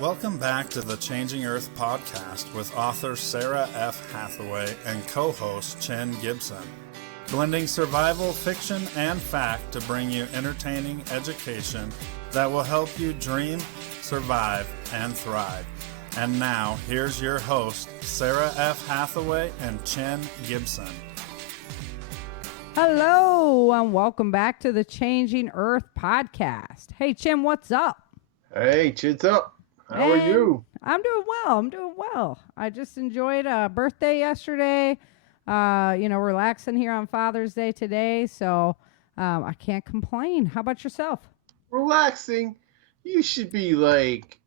Welcome back to the Changing Earth podcast with author Sarah F. Hathaway and co-host Chen Gibson. Blending survival, fiction, and fact to bring you entertaining education that will help you dream, survive, and thrive. And now, here's your host, Sarah F. Hathaway and Chen Gibson. Hello, and welcome back to the Changing Earth podcast. Hey, Chen, what's up? Hey, Chid's up. How are you? I'm doing well. I just enjoyed a birthday yesterday. Relaxing here on Father's Day today, so I can't complain. How about yourself? Relaxing? You should be like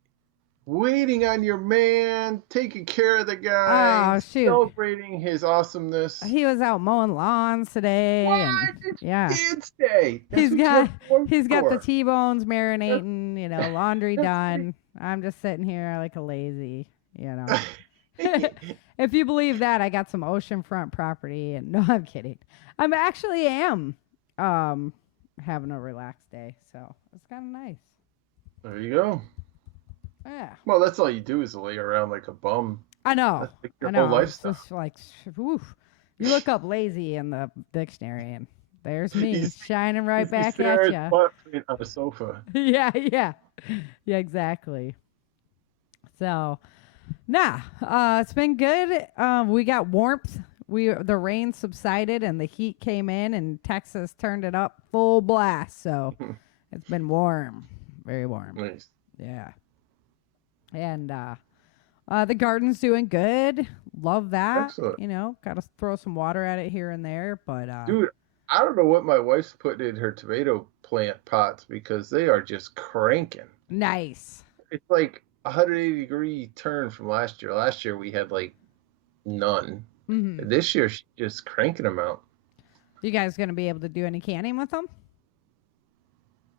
waiting on your man, taking care of the guy, celebrating his awesomeness. He was out mowing lawns today. What? And, yeah. Kids Day. He's got the T-bones marinating, laundry done. I'm just sitting here like a lazy, If you believe that, I got some oceanfront property, and no, I'm kidding. I actually am having a relaxed day, so it's kind of nice. There you go. Yeah. Well, that's all you do is lay around like a bum. I know. That's like your whole lifestyle. It's just like, oof. You look up lazy in the dictionary, and there's me shining right back at you. On the sofa. Yeah, exactly. So, it's been good. We got warmth. The rain subsided and the heat came in, and Texas turned it up full blast. So it's been warm, very warm. Nice. Yeah. And the garden's doing good. Love that. Excellent. Got to throw some water at it here and there. But dude, I don't know what my wife's putting in her tomato plant pots because they are just cranking. Nice. It's like 180-degree turn from last year. Last year we had like none. Mm-hmm. This year she's just cranking them out. You guys going to be able to do any canning with them?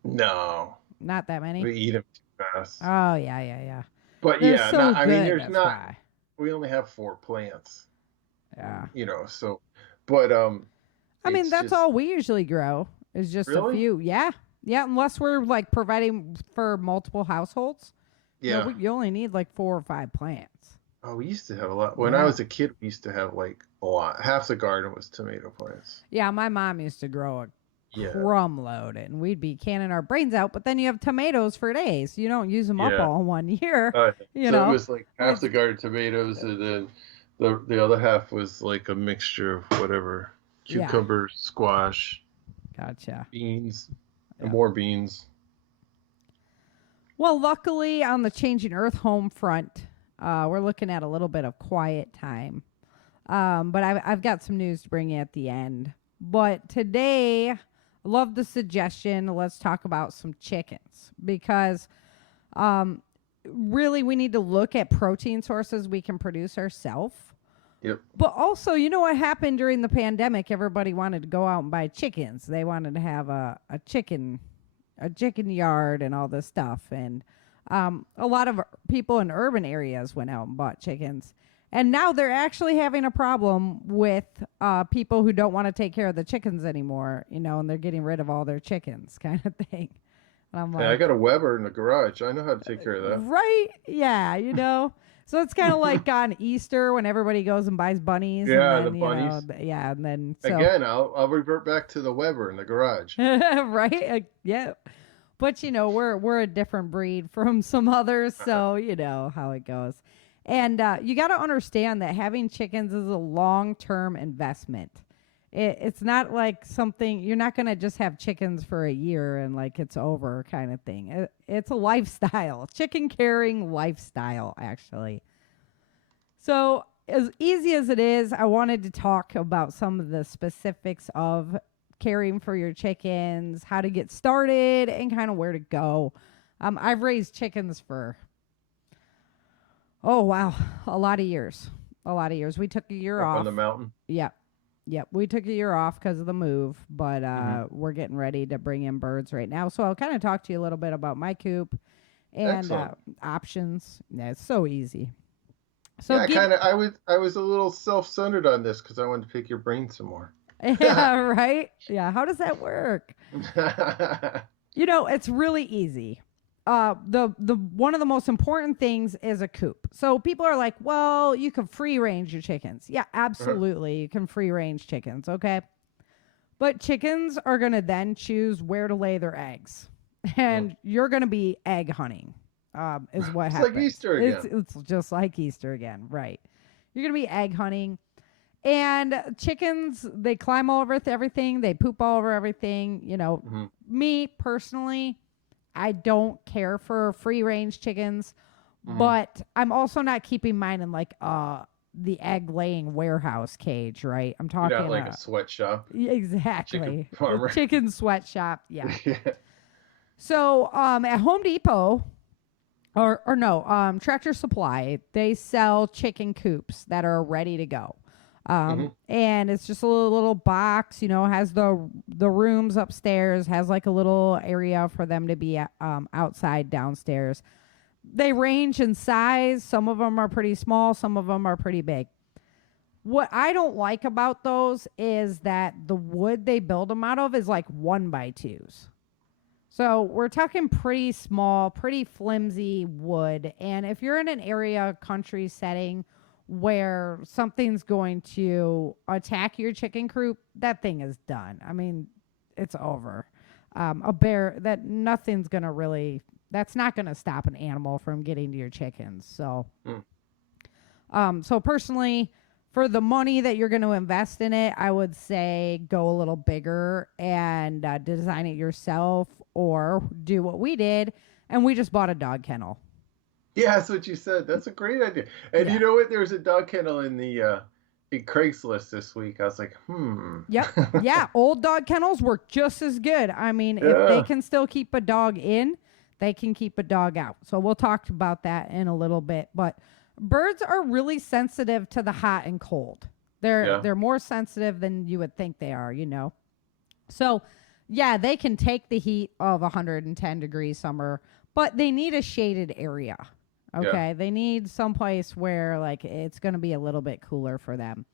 No. Not that many? We eat them too fast. Oh, yeah. But They're yeah, so there's good, not. why. We only have 4 plants. Yeah. So, but that's just all we usually grow is just a few. Yeah, unless we're like providing for multiple households. Yeah. You only need like 4 or 5 plants. Oh, we used to have a lot. When I was a kid, we used to have like a lot. Half the garden was tomato plants. Yeah, my mom used to grow a crumb load, and we'd be canning our brains out. But then you have tomatoes for days. You don't use them up all in 1 year. So it was like half the garden tomatoes, and then the other half was like a mixture of whatever. Cucumber, squash. Gotcha. Beans. And more beans. Well, luckily on the Changing Earth home front, we're looking at a little bit of quiet time. But I've got some news to bring you at the end. But today, I love the suggestion. Let's talk about some chickens, because really we need to look at protein sources we can produce ourselves. Yep. But also, you know what happened during the pandemic? Everybody wanted to go out and buy chickens. They wanted to have a chicken yard and all this stuff. And a lot of people in urban areas went out and bought chickens. And now they're actually having a problem with people who don't want to take care of the chickens anymore, and they're getting rid of all their chickens kind of thing. And I'm like, I got a Weber in the garage. I know how to take care of that. Right? Yeah, So it's kind of like on Easter when everybody goes and buys bunnies. Yeah, and then, the bunnies. And then again, I'll revert back to the Weber in the garage. Right? Yeah. But we're a different breed from some others, so you know how it goes. And you got to understand that having chickens is a long-term investment. It's not like something, you're not going to just have chickens for a year and like it's over kind of thing. It's a lifestyle, chicken caring lifestyle, actually. So as easy as it is, I wanted to talk about some of the specifics of caring for your chickens, how to get started, and kind of where to go. I've raised chickens for, a lot of years. We took a year off. On the mountain? Yep. We took a year off because of the move, but we're getting ready to bring in birds right now. So I'll kind of talk to you a little bit about my coop and options. Yeah, it's so easy. So I was a little self-centered on this because I wanted to pick your brain some more. Yeah, right? Yeah, how does that work? It's really easy. the one of the most important things is a coop. So people are like, well, you can free range your chickens. Yeah, absolutely. You can free range chickens. Okay. But chickens are going to then choose where to lay their eggs. And you're going to be egg hunting, is what happens. It's like Easter again. It's just like Easter again. Right. You're going to be egg hunting. And chickens, they climb all over everything. They poop all over everything. You know, me personally, I don't care for free range chickens, but I'm also not keeping mine in like the egg laying warehouse cage, right? I'm talking not like a sweatshop. Exactly. Chicken chicken sweatshop. Yeah. Yeah. So at Home Depot or no, Tractor Supply, they sell chicken coops that are ready to go. And it's just a little box, you know, has the rooms upstairs, has like a little area for them to be outside downstairs. They range in size. Some of them are pretty small. Some of them are pretty big. What I don't like about those is that the wood they build them out of is like 1x2s. So we're talking pretty small, pretty flimsy wood. And if you're in an area country setting where something's going to attack your chicken coop, that thing is done. I mean, it's over. A bear, nothing's going to really, that's not going to stop an animal from getting to your chickens. So, so personally, for the money that you're going to invest in it, I would say go a little bigger and design it yourself, or do what we did, and we just bought a dog kennel. Yeah, that's what you said. That's a great idea. And you know what? There was a dog kennel in the in Craigslist this week. I was like, Yep. Yeah, old dog kennels work just as good. I mean, if they can still keep a dog in, they can keep a dog out. So we'll talk about that in a little bit. But birds are really sensitive to the hot and cold. They're more sensitive than you would think they are, you know. So, yeah, they can take the heat of 110 degrees summer, but they need a shaded area. Okay, they need someplace where like it's going to be a little bit cooler for them.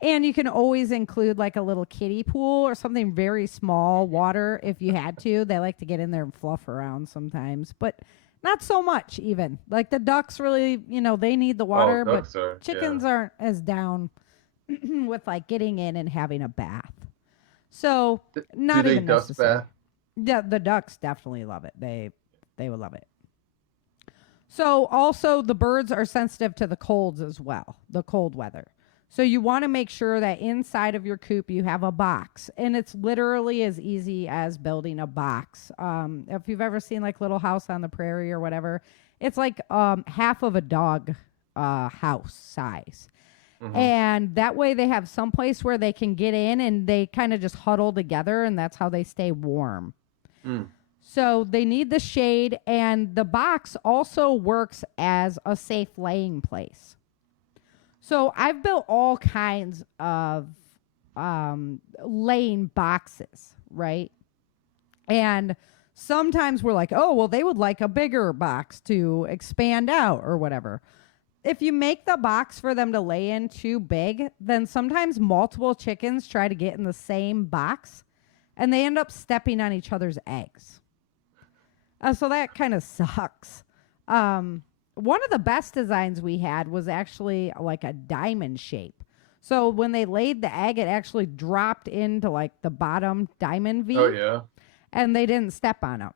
And you can always include like a little kiddie pool or something very small, water if you had to. They like to get in there and fluff around sometimes, but not so much even. Like the ducks really, you know, they need the water, but chickens aren't as down with like getting in and having a bath. So not even necessary. Bath? Yeah, the ducks definitely love it. They would love it. So also the birds are sensitive to the colds as well, the cold weather. So you want to make sure that inside of your coop you have a box, and it's literally as easy as building a box. If you've ever seen like Little House on the Prairie or whatever, it's like half of a dog house size. And that way they have some place where they can get in and they kind of just huddle together, and that's how they stay warm. So they need the shade, and the box also works as a safe laying place. So I've built all kinds of laying boxes, right? And sometimes we're like, oh, well, they would like a bigger box to expand out or whatever. If you make the box for them to lay in too big, then sometimes multiple chickens try to get in the same box, and they end up stepping on each other's eggs. So that kind of sucks. One of the best designs we had was actually like a diamond shape. So when they laid the egg, it actually dropped into like the bottom diamond V. Oh, yeah. And they didn't step on them.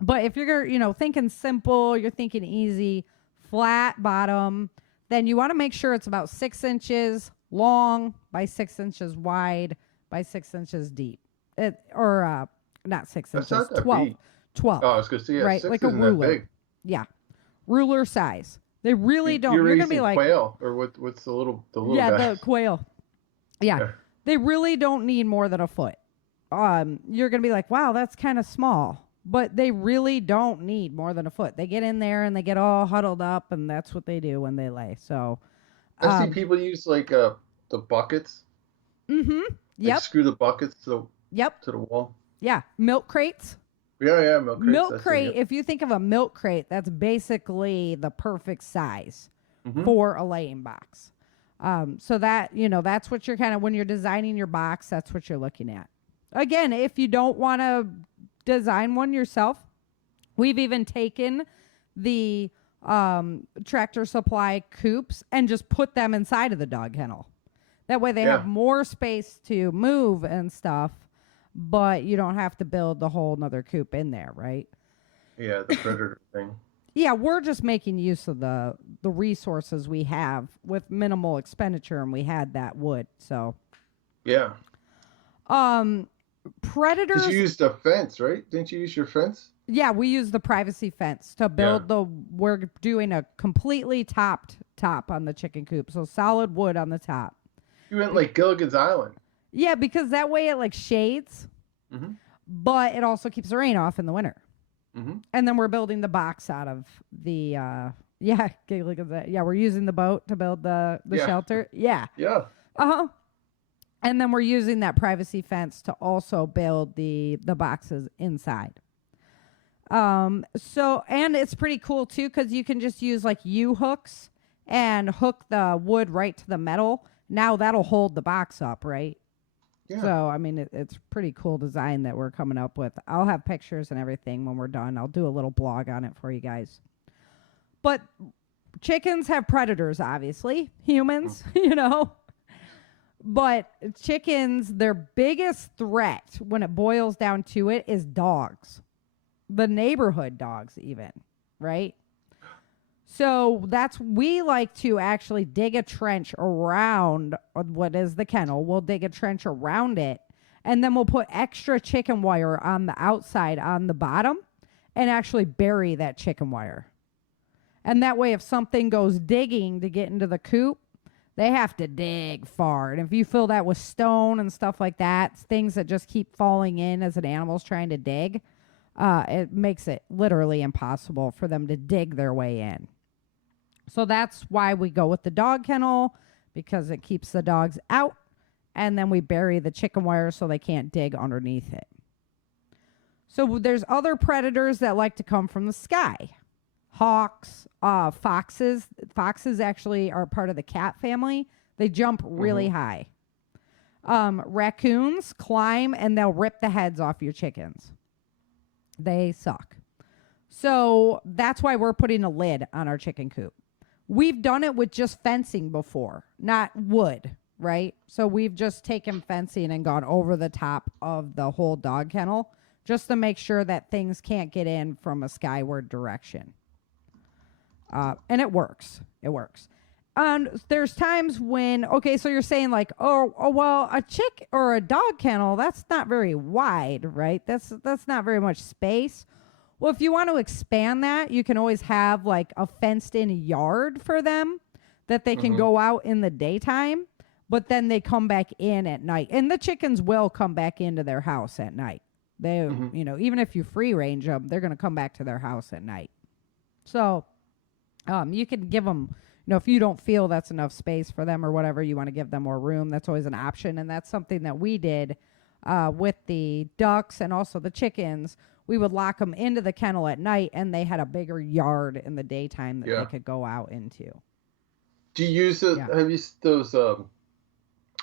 But if you're, you know, thinking simple, you're thinking easy, flat bottom, then you want to make sure it's about 6 inches long by 6 inches wide by 6 inches deep. Not 6 inches, 12. 12. Oh, I was going to say, right? 6 like a ruler. Big. Yeah. Ruler size. They really don't. You're going to be like quail, or what's the little guy? The quail. Yeah. They really don't need more than a foot. You're going to be like, wow, that's kind of small. But they really don't need more than a foot. They get in there and they get all huddled up, and that's what they do when they lay. So I see people use like the buckets. Mm-hmm. Yep. Like screw the buckets to the wall. Yeah. Milk crates. Yeah, milk crates. Milk crate, if you think of a milk crate, that's basically the perfect size for a laying box. So that, you know, that's what you're kind of, when you're designing your box, that's what you're looking at. Again, if you don't want to design one yourself, We've even taken the Tractor Supply coops and just put them inside of the dog kennel. That way they have more space to move and stuff, but you don't have to build the whole nother coop in there, right? Yeah, the predator thing. Yeah, we're just making use of the resources we have with minimal expenditure, and we had that wood, so. Yeah. Predators. Did you use the fence, right? Didn't you use your fence? Yeah, we use the privacy fence to build we're doing a completely top on the chicken coop, so solid wood on the top. You went like Gilligan's Island. Yeah, because that way it like shades, but it also keeps the rain off in the winter. And then we're building the box out of the we're using the boat to build the shelter. Yeah. And then we're using that privacy fence to also build the boxes inside. So, and it's pretty cool too, because you can just use like U-hooks and hook the wood right to the metal. Now that'll hold the box up, right? Yeah. So, I mean, it's pretty cool design that we're coming up with. I'll have pictures and everything when we're done. I'll do a little blog on it for you guys. But chickens have predators, obviously. Humans, But chickens, their biggest threat when it boils down to it is dogs. The neighborhood dogs even, right? So we like to actually dig a trench around what is the kennel. We'll dig a trench around it, and then we'll put extra chicken wire on the outside on the bottom and actually bury that chicken wire. And that way, if something goes digging to get into the coop, they have to dig far. And if you fill that with stone and stuff like that, things that just keep falling in as an animal's trying to dig, it makes it literally impossible for them to dig their way in. So that's why we go with the dog kennel, because it keeps the dogs out, and then we bury the chicken wire so they can't dig underneath it. So there's other predators that like to come from the sky. Hawks, foxes. Foxes actually are part of the cat family. They jump really high. Raccoons climb and they'll rip the heads off your chickens. They suck. So that's why we're putting a lid on our chicken coop. We've done it with just fencing before, not wood, right? So we've just taken fencing and gone over the top of the whole dog kennel just to make sure that things can't get in from a skyward direction. And it works. It works. And there's times when, so you're saying like, well, a chick or a dog kennel, that's not very wide, right? That's not very much space. Well, if you want to expand that, you can always have like a fenced in yard for them that they can go out in the daytime, but then they come back in at night. And the chickens will come back into their house at night. They, even if you free range them, they're going to come back to their house at night. So, you can give them, if you don't feel that's enough space for them or whatever, you want to give them more room, that's always an option. And that's something that we did with the ducks and also the chickens. We would lock them into the kennel at night, and they had a bigger yard in the daytime that they could go out into. Do you use it? Yeah. Have you used those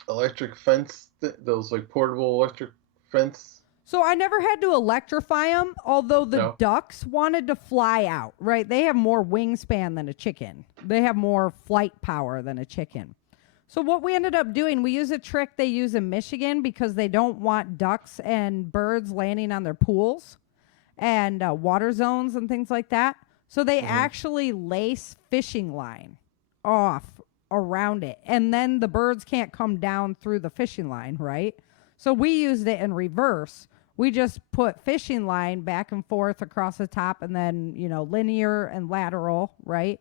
electric fence, those like portable electric fence? So I never had to electrify them, although the ducks wanted to fly out, right? They have more wingspan than a chicken. They have more flight power than a chicken. So what we ended up doing, we use a trick they use in Michigan because they don't want ducks and birds landing on their pools and water zones and things like that. So they actually lace fishing line off around it. And then the birds can't come down through the fishing line, right? So we used it in reverse. We just put fishing line back and forth across the top and then, linear and lateral, right?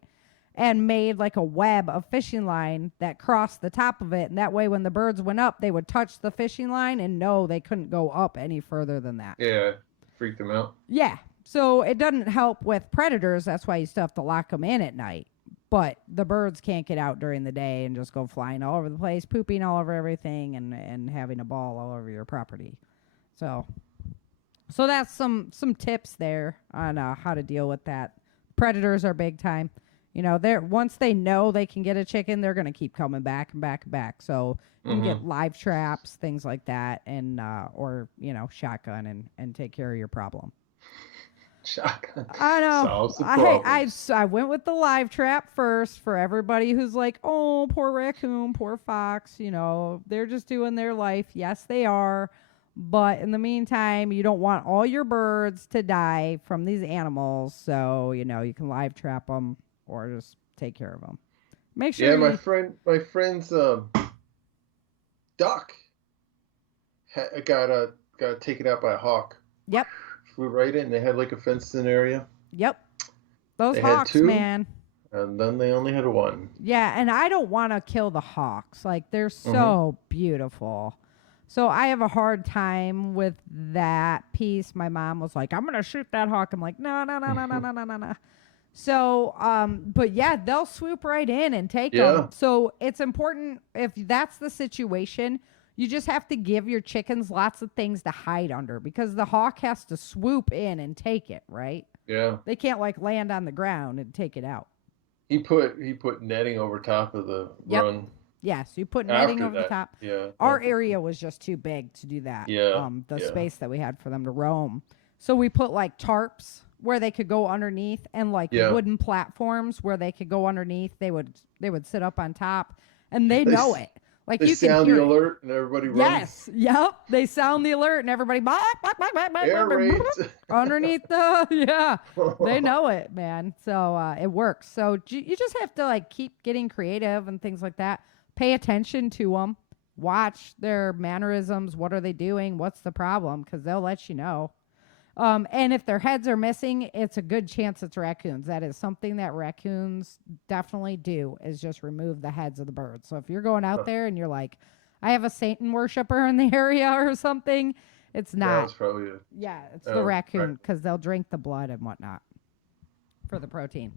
And made like a web of fishing line that crossed the top of it. And that way when the birds went up, they would touch the fishing line and no, they couldn't go up any further than that. Yeah, freaked them out. Yeah. So it doesn't help with predators. That's why you still have to lock them in at night. But the birds can't get out during the day and just go flying all over the place, pooping all over everything and having a ball all over your property. So that's some tips there on how to deal with that. Predators are big time. Once they know they can get a chicken, they're going to keep coming back and back and back. So you can get live traps, things like that, and or shotgun and take care of your problem. Shotgun I know. solves the problem. I went with the live trap first for everybody who's like, oh, poor raccoon, poor fox. You know, they're just doing their life. Yes, they are. But in the meantime, you don't want all your birds to die from these animals. So, you know, you can live trap them or just take care of them. Make sure. Yeah, my friend's duck got taken out by a hawk. Yep. Flew right in. They had like a fenced-in area. Yep. Those they hawks, had two, man. And then they only had one. Yeah, and I don't want to kill the hawks. Like, they're so beautiful. So I have a hard time with that piece. My mom was like, I'm going to shoot that hawk. I'm like, no. So, but yeah, they'll swoop right in and take them. So it's important, if that's the situation, you just have to give your chickens lots of things to hide under, because the hawk has to swoop in and take it, right? Yeah. They can't like land on the ground and take it out. He put netting over top of the run. Yeah, so you put netting over the top. Yeah. Our area was just too big to do that. Yeah. The space that we had for them to roam. So we put like tarps where they could go underneath, and like wooden platforms where they could go underneath. They would sit up on top, and they know it. Like, they you can sound hear the it. alert and everybody runs. Yes. Yep. They sound the alert and everybody Air raid. underneath the They know it, man. So it works. So you just have to like keep getting creative and things like that. Pay attention to them. Watch their mannerisms. What are they doing? What's the problem? Because they'll let you know. And if their heads are missing, it's a good chance it's raccoons. That is something that raccoons definitely do, is just remove the heads of the birds. So if you're going out there and you're like, I have a Satan worshiper in the area or something, it's not. It's probably it's the raccoon, because they'll drink the blood and whatnot for the protein.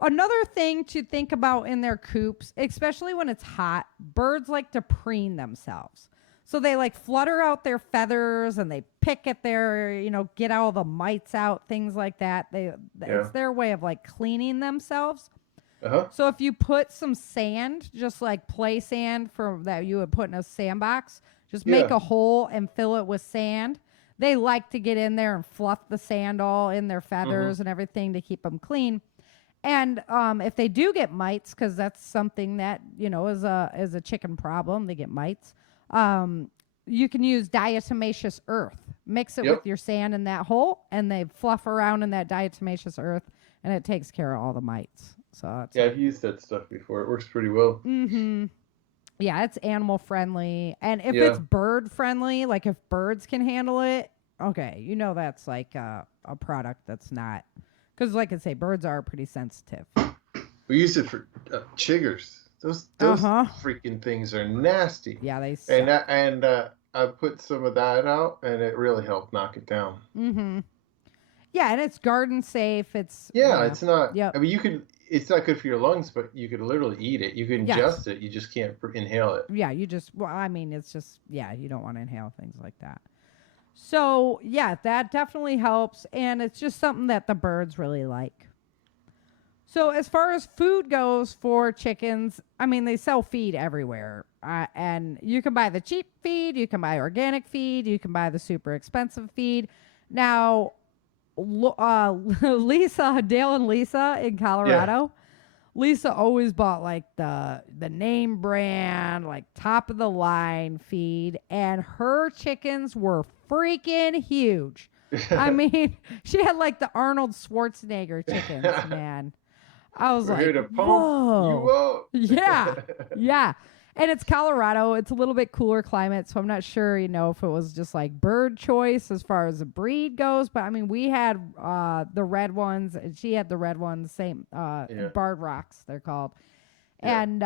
Another thing to think about in their coops, especially when it's hot, birds like to preen themselves. So they like flutter out their feathers and they pick at their, get all the mites out, things like that. It's their way of like cleaning themselves. So if you put some sand, just like play sand that you would put in a sandbox, just make a hole and fill it with sand. They like to get in there and fluff the sand all in their feathers and everything to keep them clean. And if they do get mites, because that's something that, is a chicken problem, they get mites. You can use diatomaceous earth. Mix it with your sand in that hole, and they fluff around in that diatomaceous earth, and it takes care of all the mites. So I've used that stuff before. It works pretty well. Yeah, it's animal friendly, and if it's bird friendly, like if birds can handle it, okay, that's like a product that's not, because like I say, birds are pretty sensitive. We use it for chiggers. Those freaking things are nasty. Yeah, they suck. And I put some of that out, and it really helped knock it down. Yeah, and it's garden safe. It's it's not. I mean, it's not good for your lungs, but you could literally eat it. You can ingest it. You just can't inhale it. Yeah, it's just you don't want to inhale things like that. So that definitely helps, and it's just something that the birds really like. So as far as food goes for chickens, I mean, they sell feed everywhere. And you can buy the cheap feed, you can buy organic feed, you can buy the super expensive feed. Now, Lisa, Dale and Lisa in Colorado, Lisa always bought like the name brand, like top of the line feed. And her chickens were freaking huge. I mean, she had like the Arnold Schwarzenegger chickens, man. I was like, whoa. Yeah. And it's Colorado. It's a little bit cooler climate, so I'm not sure, if it was just like bird choice as far as the breed goes. But I mean, we had the red ones, and she had the red ones, same Barred Rocks, they're called. Yeah. And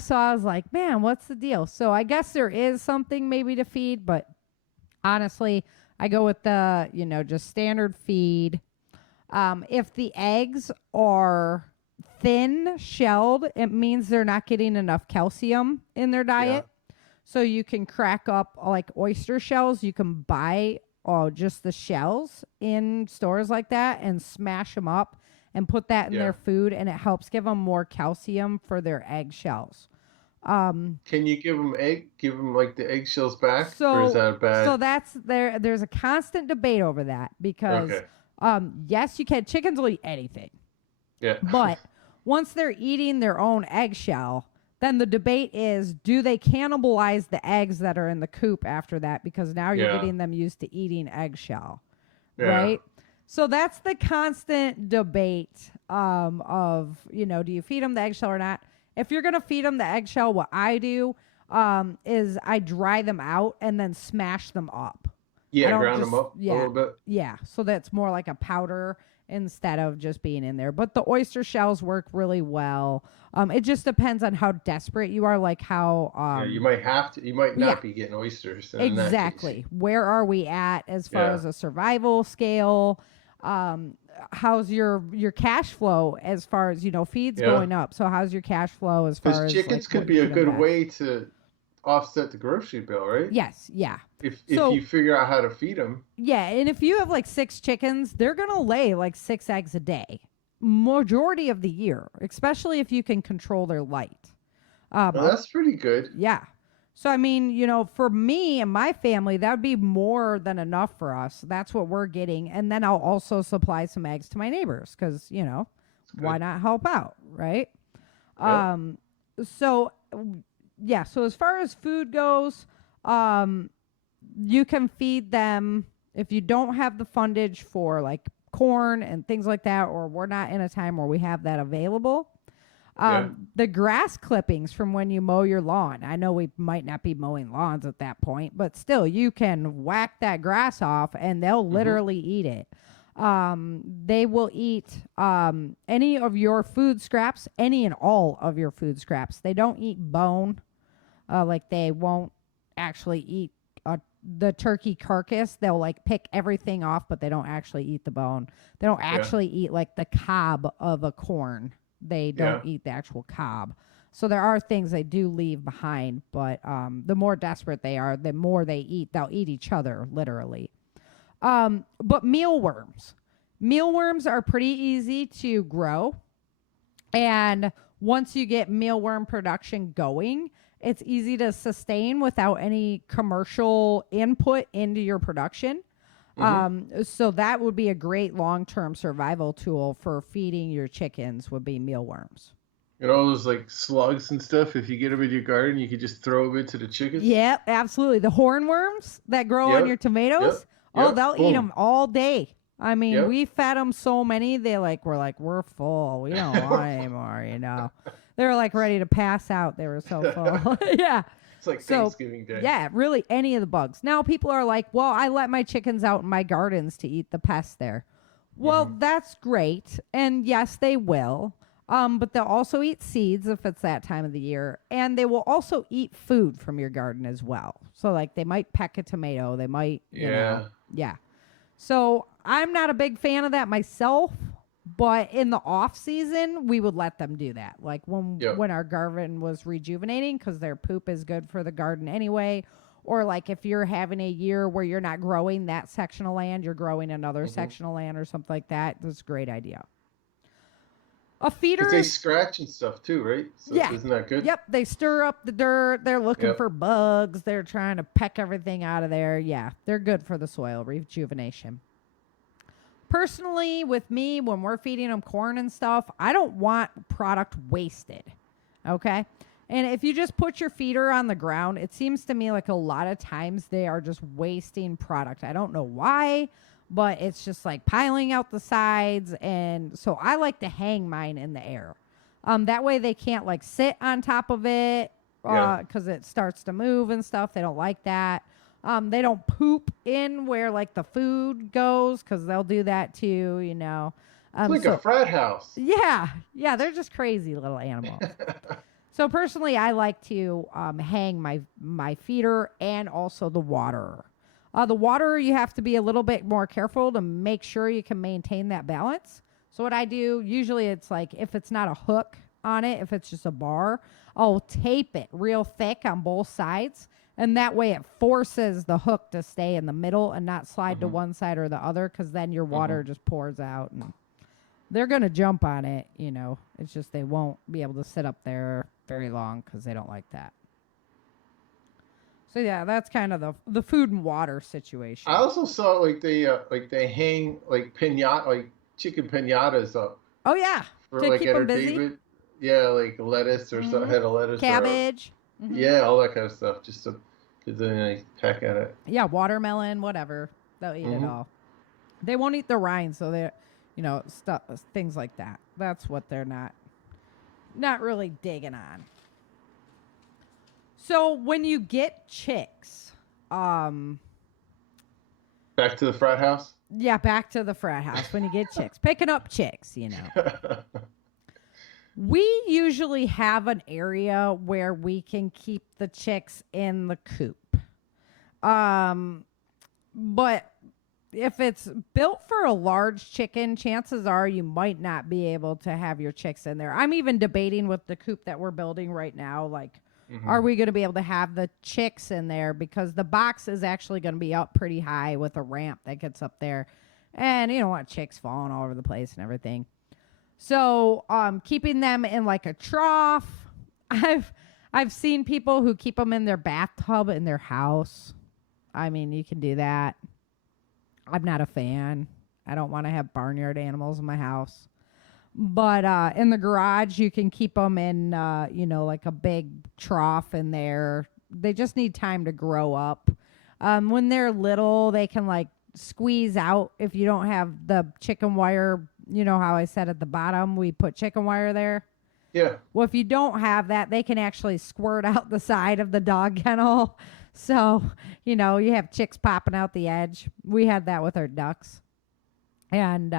so I was like, man, what's the deal? So I guess there is something maybe to feed, but honestly, I go with the just standard feed. If the eggs are thin shelled, it means they're not getting enough calcium in their diet. So you can crack up like oyster shells. You can buy just the shells in stores like that and smash them up and put that in their food, and it helps give them more calcium for their egg shells. Can you give them like the eggshells back, or is So that bad? so that's there's a constant debate over that because Okay. yes, you can. Chickens will eat anything. Yeah. But once they're eating their own eggshell, then the debate is, do they cannibalize the eggs that are in the coop after that? Because now you're Yeah. getting them used to eating eggshell, Yeah. right? So that's the constant debate of, do you feed them the eggshell or not? If you're going to feed them the eggshell, what I do is I dry them out and then smash them up. Yeah, ground them up a little bit. Yeah, so that's more like a powder instead of just being in there. But the oyster shells work really well. It just depends on how desperate you are, like how Yeah, you might have to. You might not be getting oysters. Exactly. Where are we at as far as a survival scale? How's your cash flow as far as feed's going up? So how's your cash flow as far as chickens could be a good way to offset the grocery bill, right? Yes, yeah. If you figure out how to feed them. Yeah, and if you have like 6 chickens, they're going to lay like 6 eggs a day. Majority of the year, especially if you can control their light. Well, that's pretty good. Yeah. So, I mean, for me and my family, that would be more than enough for us. That's what we're getting. And then I'll also supply some eggs to my neighbors because, why not help out, right? Yep. So, yeah. So as far as food goes, you can feed them if you don't have the fundage for like corn and things like that, or we're not in a time where we have that available. The grass clippings from when you mow your lawn. I know we might not be mowing lawns at that point, but still you can whack that grass off and they'll literally eat it. They will eat any of your food scraps, any and all of your food scraps. They don't eat bone. Like they won't actually eat the turkey carcass. They'll like pick everything off, but they don't actually eat the bone. They don't actually eat like the cob of a corn. They don't eat the actual cob. So there are things they do leave behind, but the more desperate they are, the more they eat. They'll eat each other, literally. But mealworms. Mealworms are pretty easy to grow. And once you get mealworm production going, it's easy to sustain without any commercial input into your production. So that would be a great long-term survival tool for feeding your chickens would be mealworms. And all those like slugs and stuff, if you get them in your garden, you could just throw them into the chickens. Yeah, absolutely. The hornworms that grow on your tomatoes, they'll eat them all day. I mean, we fed them so many, we're full. We don't want any more, They were like ready to pass out. They were so full. Yeah. It's like Thanksgiving Day. Yeah, really any of the bugs. Now people are like, well, I let my chickens out in my gardens to eat the pests there. Well, that's great. And yes, they will. But they'll also eat seeds if it's that time of the year. And they will also eat food from your garden as well. So like they might peck a tomato. They might, Yeah. So I'm not a big fan of that myself. But in the off season, we would let them do that. Like when our garden was rejuvenating, because their poop is good for the garden anyway. Or like if you're having a year where you're not growing that section of land, you're growing another section of land or something like that. That's a great idea. A feeder. Because they scratch and stuff too, right? So isn't that good? Yep. They stir up the dirt. They're looking for bugs. They're trying to peck everything out of there. Yeah. They're good for the soil rejuvenation. Personally, with me, when we're feeding them corn and stuff, I don't want product wasted, okay? And if you just put your feeder on the ground, it seems to me like a lot of times they are just wasting product. I don't know why, but it's just like piling out the sides. And so I like to hang mine in the air. That way they can't like sit on top of it because it starts to move and stuff. They don't like that. They don't poop in where like the food goes because they'll do that too, It's like a frat house. Yeah, they're just crazy little animals. So personally, I like to hang my feeder and also the waterer. The waterer, you have to be a little bit more careful to make sure you can maintain that balance. So what I do, usually it's like if it's not a hook on it, if it's just a bar, I'll tape it real thick on both sides. And that way it forces the hook to stay in the middle and not slide to one side or the other because then your water just pours out. And they're going to jump on it, you know. It's just they won't be able to sit up there very long because they don't like that. So yeah, that's kind of the food and water situation. I also saw like they hang like chicken pinatas up Oh yeah, for to like keep them busy. entertainment. Yeah, like lettuce or some head of lettuce, cabbage. Or, yeah, all that kind of stuff. Just to because then they peck at it. Yeah, watermelon, whatever. They'll eat it all. They won't eat the rind, so they're, you know, stuff, things like that. That's what they're not really digging on. So when you get chicks, back to the frat house. Yeah, back to the frat house. When you get chicks, picking up chicks, you know. We usually have an area where we can keep the chicks in the coop. But if it's built for a large chicken, chances are you might not be able to have your chicks in there. I'm even debating with the coop that we're building right now, like, are we going to be able to have the chicks in there? Because the box is actually going to be up pretty high with a ramp that gets up there. And you don't want chicks falling all over the place and everything. So keeping them in like a trough. I've seen people who keep them in their bathtub in their house. I mean, you can do that. I'm not a fan. I don't want to have barnyard animals in my house. But in the garage, you can keep them in, you know, like a big trough in there. They just need time to grow up. When they're little, they can like squeeze out if you don't have the chicken wire. You know how I said at the bottom, we put chicken wire there? Yeah. Well, if you don't have that, they can actually squirt out the side of the dog kennel. So, you know, you have chicks popping out the edge. We had that with our ducks. And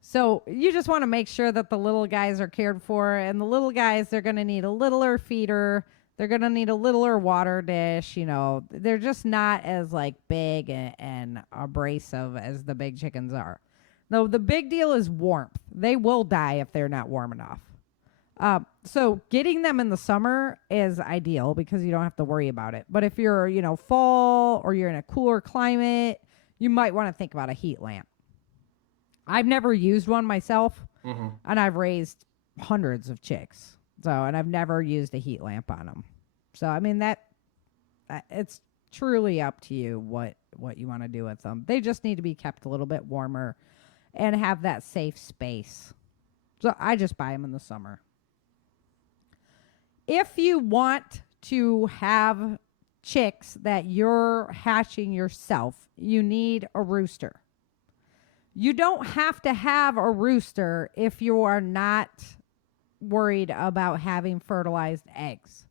so you just want to make sure that the little guys are cared for. And the little guys, they're going to need a littler feeder. They're going to need a littler water dish. You know, they're just not as like big and abrasive as the big chickens are. No, the big deal is warmth. They will die if they're not warm enough. So getting them in the summer is ideal because you don't have to worry about it. But if you're, you know, fall or you're in a cooler climate, you might want to think about a heat lamp. I've never used one myself, and I've raised hundreds of chicks. So, and I've never used a heat lamp on them. So, I mean, that it's truly up to you what you want to do with them. They just need to be kept a little bit warmer and have that safe space. So I just buy them in the summer. If you want to have chicks that you're hatching yourself, you need a rooster. You don't have to have a rooster if you are not worried about having fertilized eggs.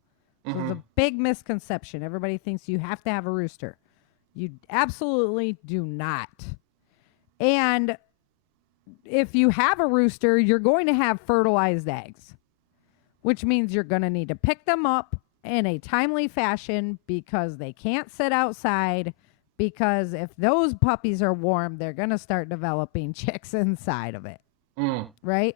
So it's a big misconception. Everybody thinks you have to have a rooster. You absolutely do not. And if you have a rooster, you're going to have fertilized eggs, which means you're going to need to pick them up in a timely fashion because they can't sit outside. Because if those puppies are warm, they're going to start developing chicks inside of it. Right?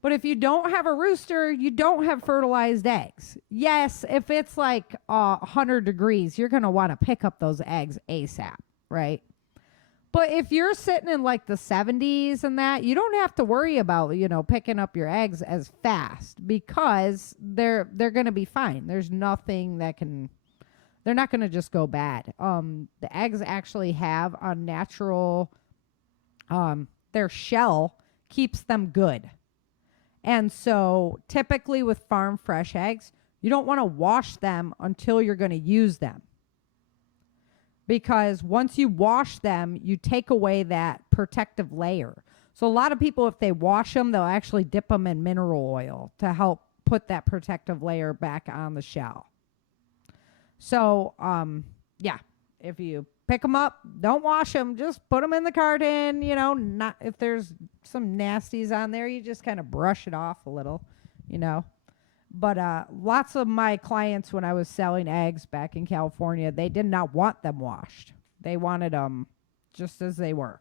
But if you don't have a rooster, you don't have fertilized eggs. Yes, if it's like 100 degrees, you're going to want to pick up those eggs ASAP. Right? But if you're sitting in like the 70s and that, you don't have to worry about, you know, picking up your eggs as fast because they're going to be fine. There's nothing that can... They're not going to just go bad. The eggs actually have a natural, their shell keeps them good. And so typically with farm fresh eggs, you don't want to wash them until you're going to use them. Because once you wash them, you take away that protective layer. So a lot of people, if they wash them, they'll actually dip them in mineral oil to help put that protective layer back on the shell. So, yeah, if you pick them up, don't wash them. Just put them in the carton. You know, not if there's some nasties on there, you just kind of brush it off a little, you know. But lots of my clients, when I was selling eggs back in California, they did not want them washed. They wanted them just as they were.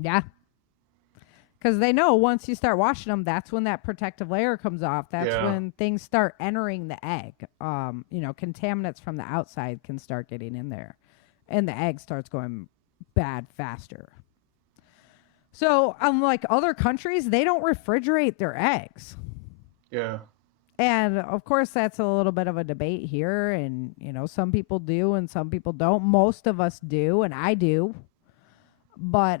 Yeah. Because they know once you start washing them, that's when that protective layer comes off. That's when things start entering the egg. You know, contaminants from the outside can start getting in there. And the egg starts going bad faster. So unlike other countries, they don't refrigerate their eggs. Yeah. And of course, that's a little bit of a debate here. And, some people do and some people don't. Most of us do, and I do. But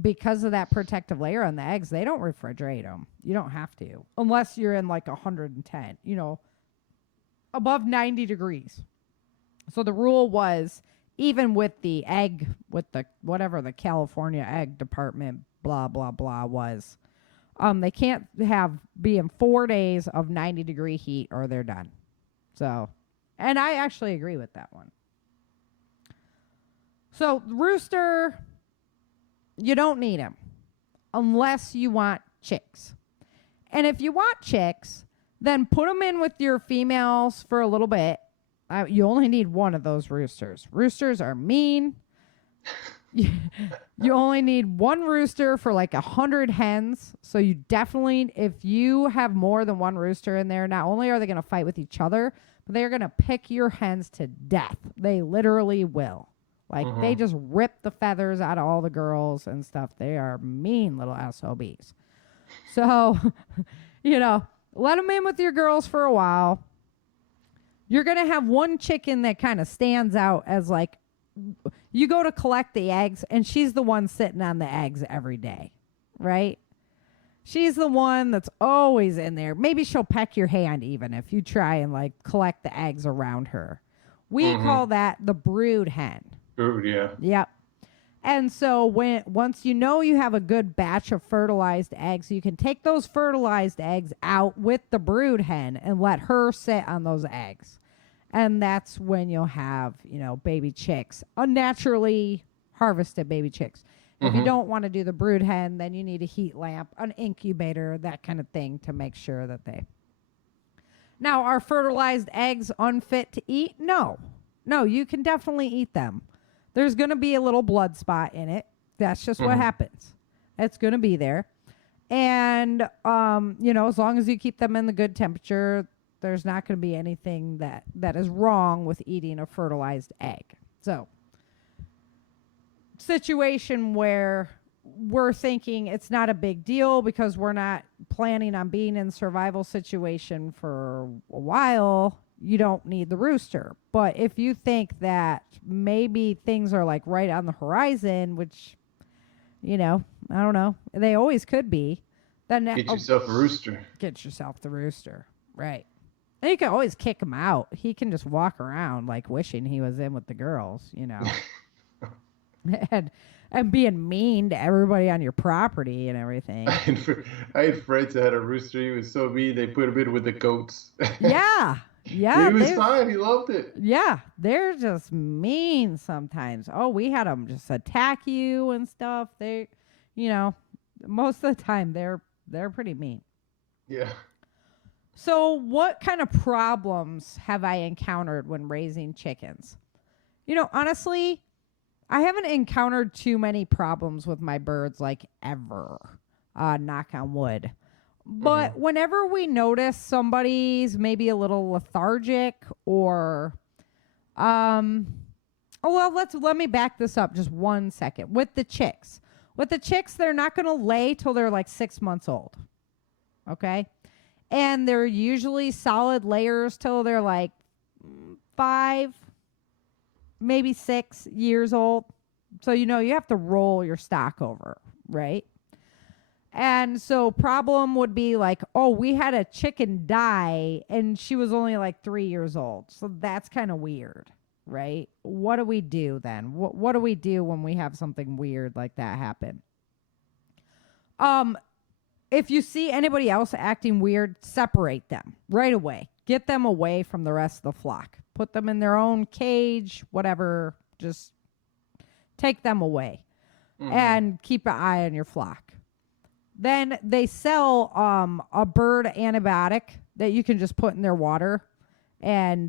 because of that protective layer on the eggs, they don't refrigerate them. You don't have to. Unless you're in like 110, above 90 degrees. So the rule was, even with the egg, with the whatever the California egg department, blah, blah, blah was, they can't be in 4 days of 90-degree heat or they're done. So, and I actually agree with that one. So rooster, you don't need them unless you want chicks. And if you want chicks, then put them in with your females for a little bit. You only need one of those roosters. Roosters are mean. You only need one rooster for like 100 hens. So you definitely, if you have more than one rooster in there, not only are they going to fight with each other, but they're going to pick your hens to death. They literally will. Like, they just rip the feathers out of all the girls and stuff. They are mean little SOBs. So, let them in with your girls for a while. You're going to have one chicken that kind of stands out as like, you go to collect the eggs and she's the one sitting on the eggs every day, right? She's the one that's always in there. Maybe she'll peck your hand even if you try and like collect the eggs around her. We call that the brood hen. Brood, yeah. Yep. And so once you have a good batch of fertilized eggs, you can take those fertilized eggs out with the brood hen and let her sit on those eggs. And that's when you'll have, baby chicks, unnaturally harvested baby chicks. If you don't want to do the brood hen, then you need a heat lamp, an incubator, that kind of thing to make sure that they... Now, are fertilized eggs unfit to eat? No, you can definitely eat them. There's going to be a little blood spot in it. That's just what happens. It's going to be there. And, as long as you keep them in the good temperature, there's not going to be anything that is wrong with eating a fertilized egg. So, situation where we're thinking it's not a big deal because we're not planning on being in survival situation for a while, you don't need the rooster. But if you think that maybe things are like right on the horizon, which, I don't know, they always could be, then get yourself a rooster. Get yourself the rooster. Right. And you can always kick him out. He can just walk around like wishing he was in with the girls, and being mean to everybody on your property and everything. I had friends that had a rooster. He was so mean, they put him in with the goats. Yeah. Yeah. He was fine. He loved it. Yeah. They're just mean sometimes. Oh, we had them just attack you and stuff. They, most of the time they're pretty mean. Yeah. So what kind of problems have I encountered when raising chickens? Honestly, I haven't encountered too many problems with my birds, like ever, knock on wood. But whenever we notice somebody's maybe a little lethargic or, let me back this up just 1 second. With the chicks, they're not going to lay till they're like 6 months old. Okay. And they're usually solid layers till they're like 5, maybe 6 years old. So, you have to roll your stock over, right? And so problem would be like, oh, we had a chicken die and she was only like 3 years old. So that's kind of weird, right? What do we do then? What do we do when we have something weird like that happen? If you see anybody else acting weird, separate them right away. Get them away from the rest of the flock. Put them in their own cage, whatever. Just take them away and keep an eye on your flock. Then they sell a bird antibiotic that you can just put in their water. And,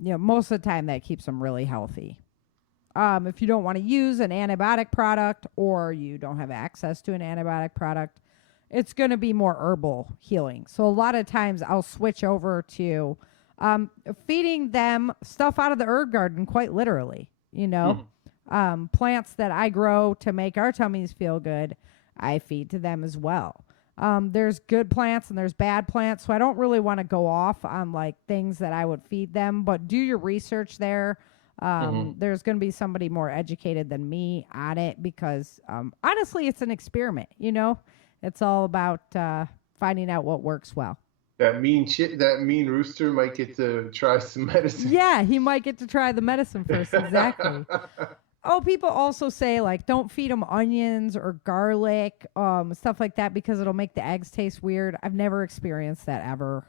most of the time that keeps them really healthy. If you don't want to use an antibiotic product or you don't have access to an antibiotic product, it's going to be more herbal healing. So a lot of times I'll switch over to feeding them stuff out of the herb garden, quite literally, Plants that I grow to make our tummies feel good, I feed to them as well. There's good plants and there's bad plants, so I don't really want to go off on like things that I would feed them, but do your research there. There's going to be somebody more educated than me on it because honestly, it's an experiment, you know? It's all about finding out what works well. That mean rooster might get to try some medicine. Yeah, he might get to try the medicine first, exactly. Oh, people also say, like, don't feed them onions or garlic, stuff like that, because it'll make the eggs taste weird. I've never experienced that ever.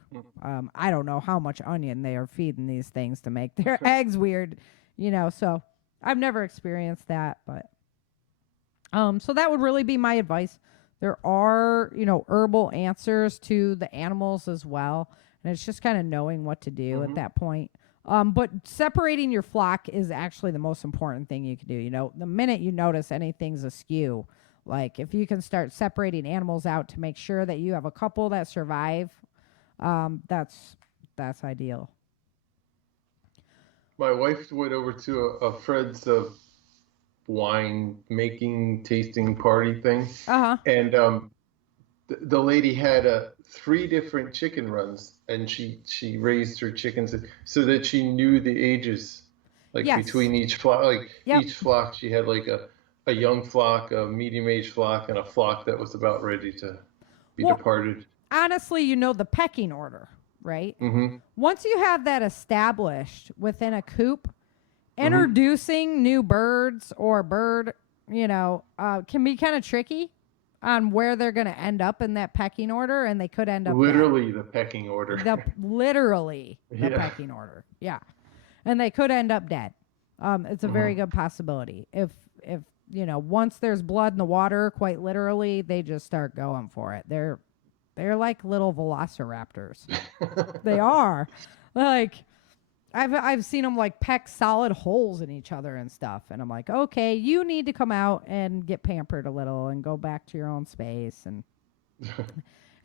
I don't know how much onion they are feeding these things to make their eggs weird, you know, so I've never experienced that, but so that would really be my advice. There are, you know, herbal answers to the animals as well, and it's just kind of knowing what to do at that point. But separating your flock is actually the most important thing you can do. You know, the minute you notice anything's askew, like if you can start separating animals out to make sure that you have a couple that survive, that's ideal. My wife went over to a friend's wine making tasting party thing, and the lady had 3 different chicken runs, and she raised her chickens so that she knew the ages, like between each flock. Like each flock, she had like a young flock, a medium-aged flock, and a flock that was about ready to be departed. Honestly, you know the pecking order, right? Once you have that established within a coop, introducing new birds or bird, you know, can be kind of tricky on where they're going to end up in that pecking order, and they could end up literally dead. The pecking order. Literally the pecking order. Yeah. And they could end up dead. It's a very good possibility. If you know, once there's blood in the water, quite literally, they just start going for it. They're like little velociraptors. They are. Like I've seen them like peck solid holes in each other and stuff. And I'm like, okay, you need to come out and get pampered a little and go back to your own space. And,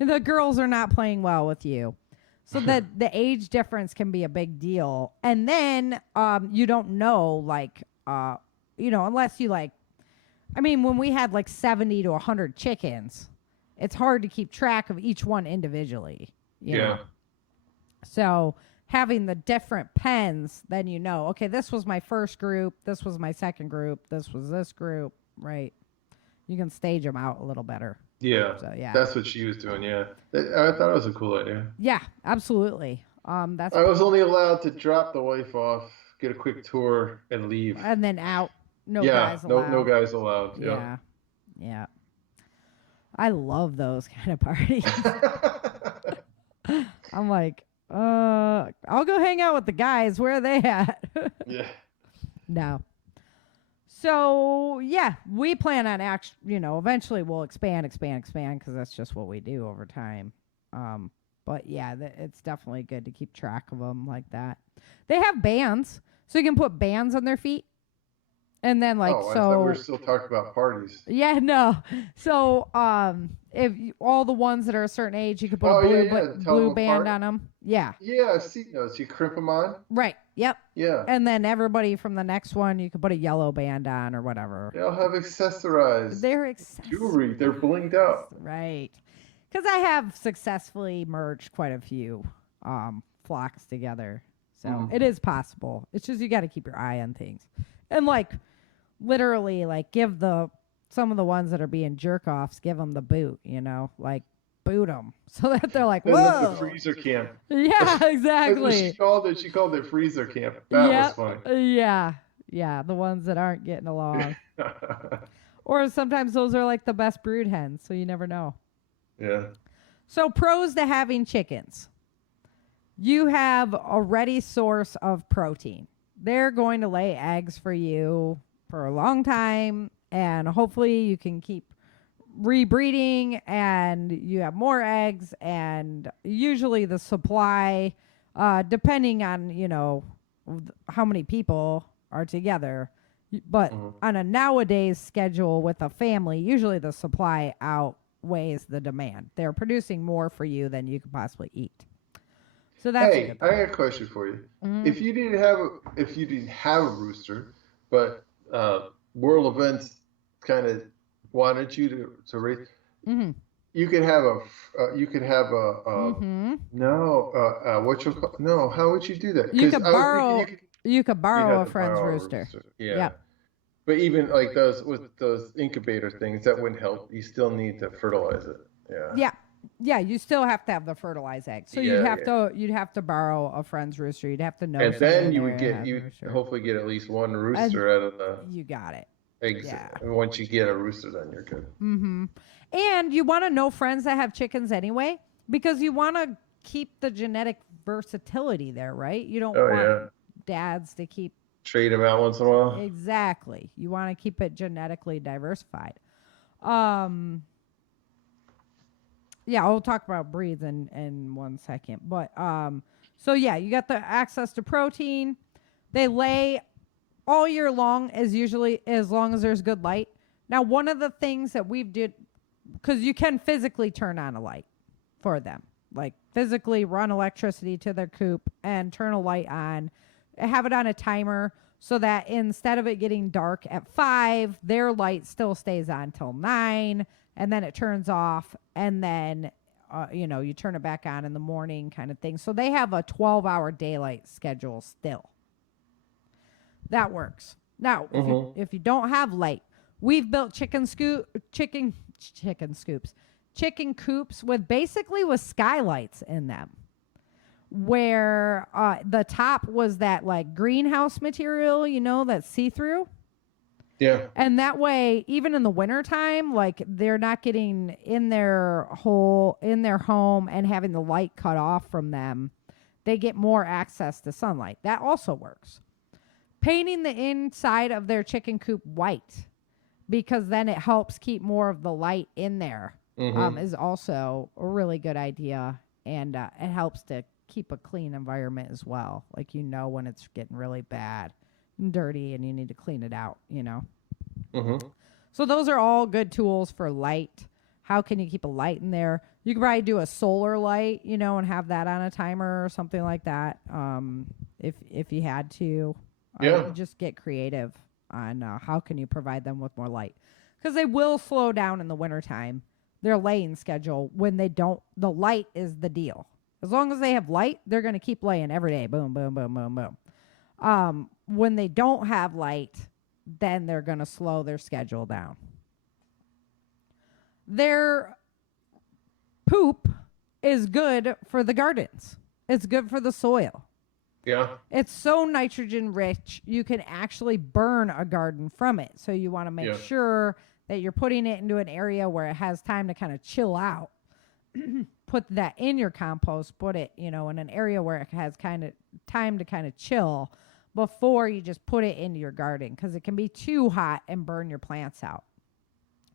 and the girls are not playing well with you. So that the age difference can be a big deal. And then you don't know, like, you know, unless you like, I mean, when we had like 70 to 100 chickens, it's hard to keep track of each one individually. You know? So having the different pens, then you know, okay, this was my first group, this was my second group, this was this group, right? You can stage them out a little better. Yeah, so, that's what she was doing. Yeah, I thought it was a cool idea. Yeah, absolutely. I was only allowed to drop the wife off, get a quick tour, and leave, and then out. No guys allowed. No guys allowed. Yeah. I love those kind of parties. I'm like, I'll go hang out with the guys. Where are they at? Yeah. No. So, yeah, we plan on eventually we'll expand because that's just what we do over time. But yeah, it's definitely good to keep track of them like that. They have bands, so you can put bands on their feet. And then I thought we were still talking about parties. Yeah, no. So, if all the ones that are a certain age, you could put a blue band on them. Yeah. Yeah, I've seen those. You crimp them on. Right. Yep. Yeah. And then everybody from the next one, you could put a yellow band on or whatever. They'll have accessorized. They're jewelry. They're blinged out. Right. Because I have successfully merged quite a few flocks together, so it is possible. It's just you got to keep your eye on things, and like literally, like give some of the ones that are being jerk offs, give them the boot. You know, like boot them so that they're like, whoa. The freezer camp. Yeah, exactly. That's what she called it freezer camp. That was funny. Yeah, the ones that aren't getting along. Or sometimes those are like the best brood hens, so you never know. Yeah. So pros to having chickens. You have a ready source of protein. They're going to lay eggs for you for a long time, and hopefully you can keep rebreeding and you have more eggs, and usually the supply, depending on, you know, how many people are together, but on a nowadays schedule with a family, usually the supply outweighs the demand. They're producing more for you than you could possibly eat. So that's I got a question for you. If you didn't have a rooster, but world events kind of wanted you to raise. Mm-hmm. You could have what you call, no, how would you do that? You Because could I was thinking borrow. You could you borrow had a to friend's borrow a rooster. rooster. Yeah. Yep. But even like those with those incubator things, that wouldn't help. You still need to fertilize it. Yeah. Yeah. Yeah, you still have to have the fertilized egg. So Yeah, you'd have to borrow a friend's rooster. You'd have to know and somebody then you there would that get has a you rooster. hopefully get at least one And rooster out of the you got it. eggs. Yeah. And once you get a rooster, then you're good. Mm-hmm. And you want to know friends that have chickens anyway, because you want to keep the genetic versatility there, right? You don't want dads to keep trade them out once in a while. Exactly. You want to keep it genetically diversified. Yeah, I'll talk about breeds in 1 second. But so yeah, you got the access to protein. They lay all year long, as long as there's good light. Now, one of the things that we've did, because you can physically turn on a light for them, like physically run electricity to their coop and turn a light on, have it on a timer so that instead of it getting dark at 5, their light still stays on till 9, and then it turns off, and then you turn it back on in the morning kind of thing. So they have a 12-hour daylight schedule still. That works. Now, if you don't have light, we've built chicken coops with skylights in them, where the top was that like greenhouse material, that's see-through. Yeah. And that way, even in the wintertime, like they're not getting in their home and having the light cut off from them. They get more access to sunlight. That also works. Painting the inside of their chicken coop white, because then it helps keep more of the light in there, is also a really good idea. And it helps to keep a clean environment as well. Like, when it's getting really bad and dirty and you need to clean it out, So those are all good tools for light. How can you keep a light in there? You could probably do a solar light, and have that on a timer or something like that. If you had to, just get creative on how can you provide them with more light, because they will slow down in the wintertime. Their laying schedule, when they don't, the light is the deal. As long as they have light, they're going to keep laying every day. Boom, boom, boom, boom, boom. When they don't have light, then they're going to slow their schedule down. Their poop is good for the gardens. It's good for the soil. Yeah. It's so nitrogen rich, you can actually burn a garden from it. So you want to make sure that you're putting it into an area where it has time to kind of chill out. Put that in your compost, put it, in an area where it has kind of time to kind of chill before you just put it into your garden, because it can be too hot and burn your plants out.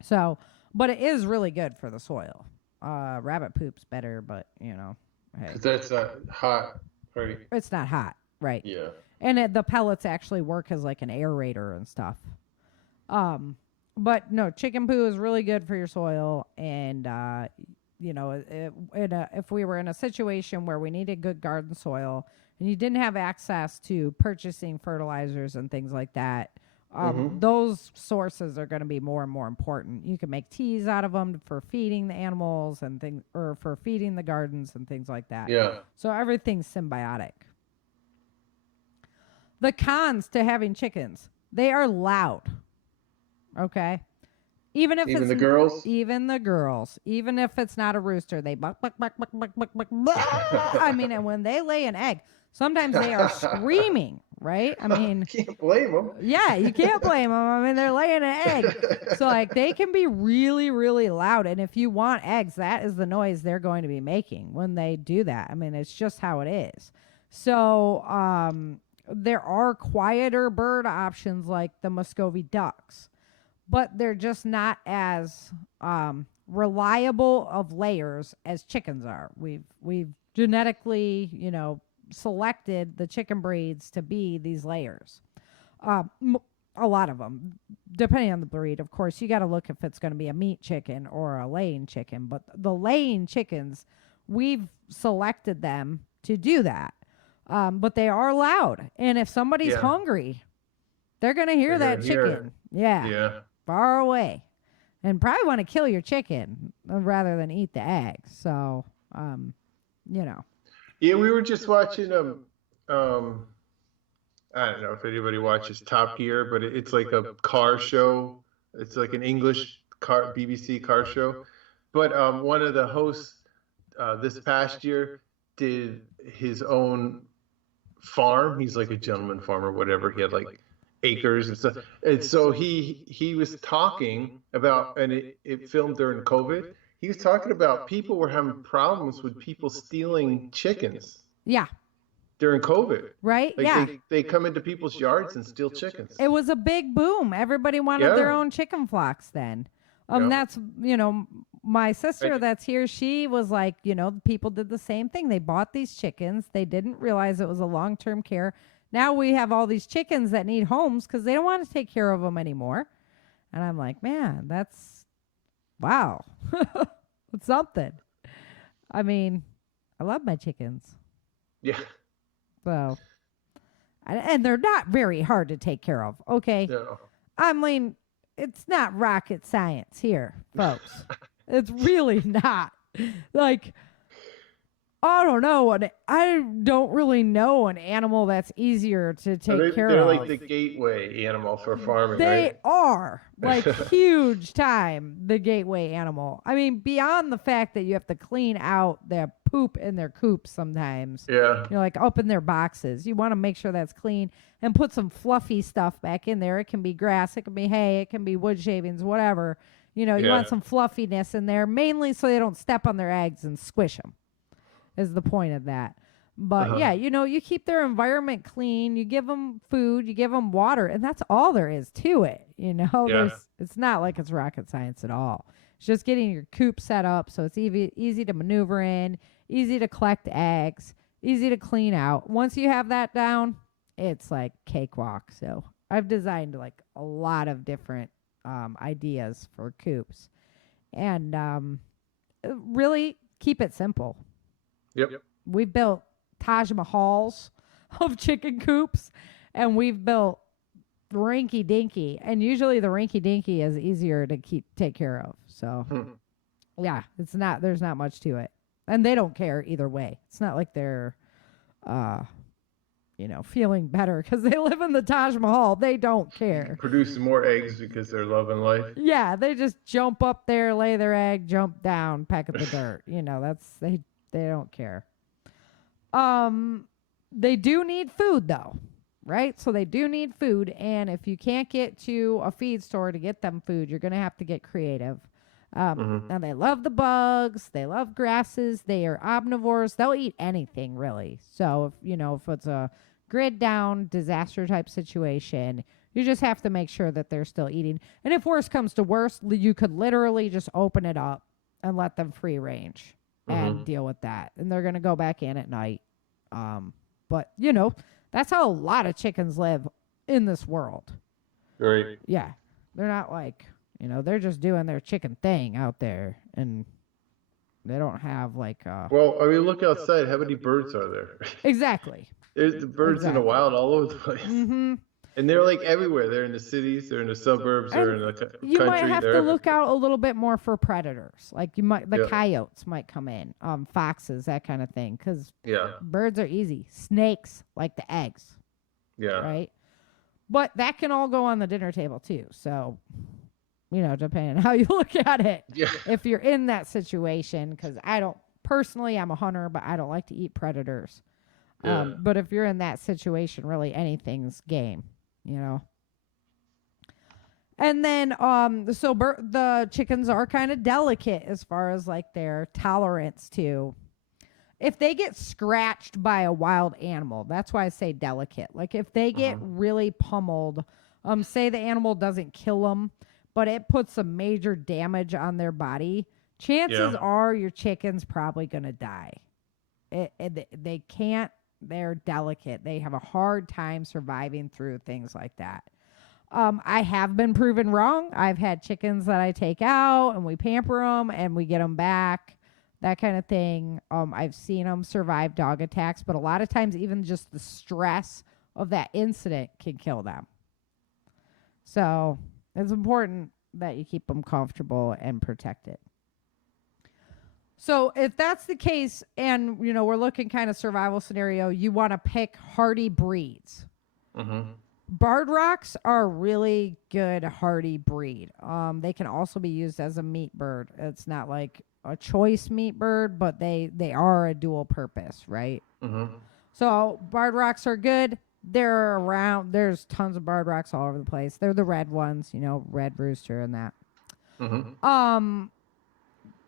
So, but it is really good for the soil. Rabbit poop's better, but hey. That's hot, right? It's not hot, right? Yeah. And the pellets actually work as like an aerator and stuff. But no, chicken poo is really good for your soil. And, if we were in a situation where we needed good garden soil and you didn't have access to purchasing fertilizers and things like that, those sources are going to be more and more important. You can make teas out of them for feeding the animals and things, or for feeding the gardens and things like that. Yeah. So everything's symbiotic. The cons to having chickens: they are loud. Okay. Even if the girls? Even the girls. Even if it's not a rooster, they buck, buck, buck, buck, buck, buck, buck, buck. I mean, and when they lay an egg, sometimes they are screaming, right? I mean, you can't blame them. Yeah, you can't blame them. I mean, they're laying an egg. So, like, they can be really, really loud. And if you want eggs, that is the noise they're going to be making when they do that. I mean, it's just how it is. So, there are quieter bird options like the Muscovy ducks, but they're just not as reliable of layers as chickens are. We've genetically, selected the chicken breeds to be these layers. A lot of them, depending on the breed. Of course, you got to look if it's going to be a meat chicken or a laying chicken. But the laying chickens, we've selected them to do that. But they are loud. And if somebody's hungry, They're going to hear that chicken. Yeah. Far away. And probably want to kill your chicken rather than eat the eggs. So, you know. Yeah, we were just watching I don't know if anybody watches Top Gear, but it's like a car show. It's like an English BBC car show. But one of the hosts this past year did his own farm. He's like a gentleman farmer, whatever. He had like acres and stuff. And so he was talking about, and it filmed during COVID. He was talking about people were having problems with people stealing chickens. Yeah. During COVID. Right? Like they come into people's yards and steal chickens. It was a big boom. Everybody wanted their own chicken flocks then. That's, my sister that's here, she was like, people did the same thing. They bought these chickens. They didn't realize it was a long-term care. Now we have all these chickens that need homes because they don't want to take care of them anymore. And I'm like, man, that's, wow. It's something. I mean, I love my chickens. Yeah. So, and they're not very hard to take care of. Okay. No. I mean, it's not rocket science here, folks. It's really not. Like, I don't know. I don't really know an animal that's easier to take care of. They're like the gateway animal for farming, They are like huge time, the gateway animal. I mean, beyond the fact that you have to clean out their poop in their coops sometimes. Yeah. Like up in their boxes. You want to make sure that's clean and put some fluffy stuff back in there. It can be grass, it can be hay, it can be wood shavings, whatever. You want some fluffiness in there, mainly so they don't step on their eggs and squish them. Is the point of that. But you keep their environment clean, you give them food, you give them water, and that's all there is to it. It's not like it's rocket science at all. It's just getting your coop set up so it's easy to maneuver in, easy to collect eggs, easy to clean out. Once you have that down, it's like cakewalk. So I've designed like a lot of different ideas for coops, and really keep it simple. Yep. We built Taj Mahals of chicken coops, and we've built rinky dinky, and usually the rinky dinky is easier to take care of. So there's not much to it, and they don't care either way. It's not like they're feeling better because they live in the Taj Mahal. They don't care. Produce more eggs because they're loving life. Yeah, they just jump up there, lay their egg, jump down, peck at the dirt. They don't care. They do need food though, right? So they do need food, and if you can't get to a feed store to get them food, you're going to have to get creative. And they love the bugs, they love grasses, they are omnivores. They'll eat anything really. So if it's a grid down disaster type situation, you just have to make sure that they're still eating. And if worse comes to worse, you could literally just open it up and let them free range and deal with that. And they're going to go back in at night. But that's how a lot of chickens live in this world. Right. Yeah. They're not like, they're just doing their chicken thing out there, and they don't have like well, I mean, look outside. How many birds are there? Exactly. There's the birds in the wild all over the place. Mm-hmm. And they're like everywhere. They're in the cities, they're in the suburbs, they're in the country. You might have to look out a little bit more for predators. Like the coyotes might come in, foxes, that kind of thing. Because birds are easy. Snakes like the eggs. Yeah. Right? But that can all go on the dinner table too. So, depending on how you look at it. Yeah. If you're in that situation, because I'm a hunter, but I don't like to eat predators. Yeah. But if you're in that situation, really anything's game. And then the chickens are kind of delicate as far as like their tolerance to, if they get scratched by a wild animal, that's why I say delicate. Like if they get really pummeled, say the animal doesn't kill them, but it puts some major damage on their body, chances are your chicken's probably going to die. They can't. They're delicate. They have a hard time surviving through things like that. I have been proven wrong. I've had chickens that I take out and we pamper them and we get them back, that kind of thing. I've seen them survive dog attacks, but a lot of times even just the stress of that incident can kill them. So it's important that you keep them comfortable and protected. So if that's the case, and we're looking kind of survival scenario, you want to pick hardy breeds. Mm-hmm. Barred rocks are a really good hardy breed. They can also be used as a meat bird. It's not like a choice meat bird, but they are a dual purpose, right? Mm-hmm. So barred rocks are good. They're around. There's tons of barred rocks all over the place. They're the red ones, red rooster and that. Mm-hmm.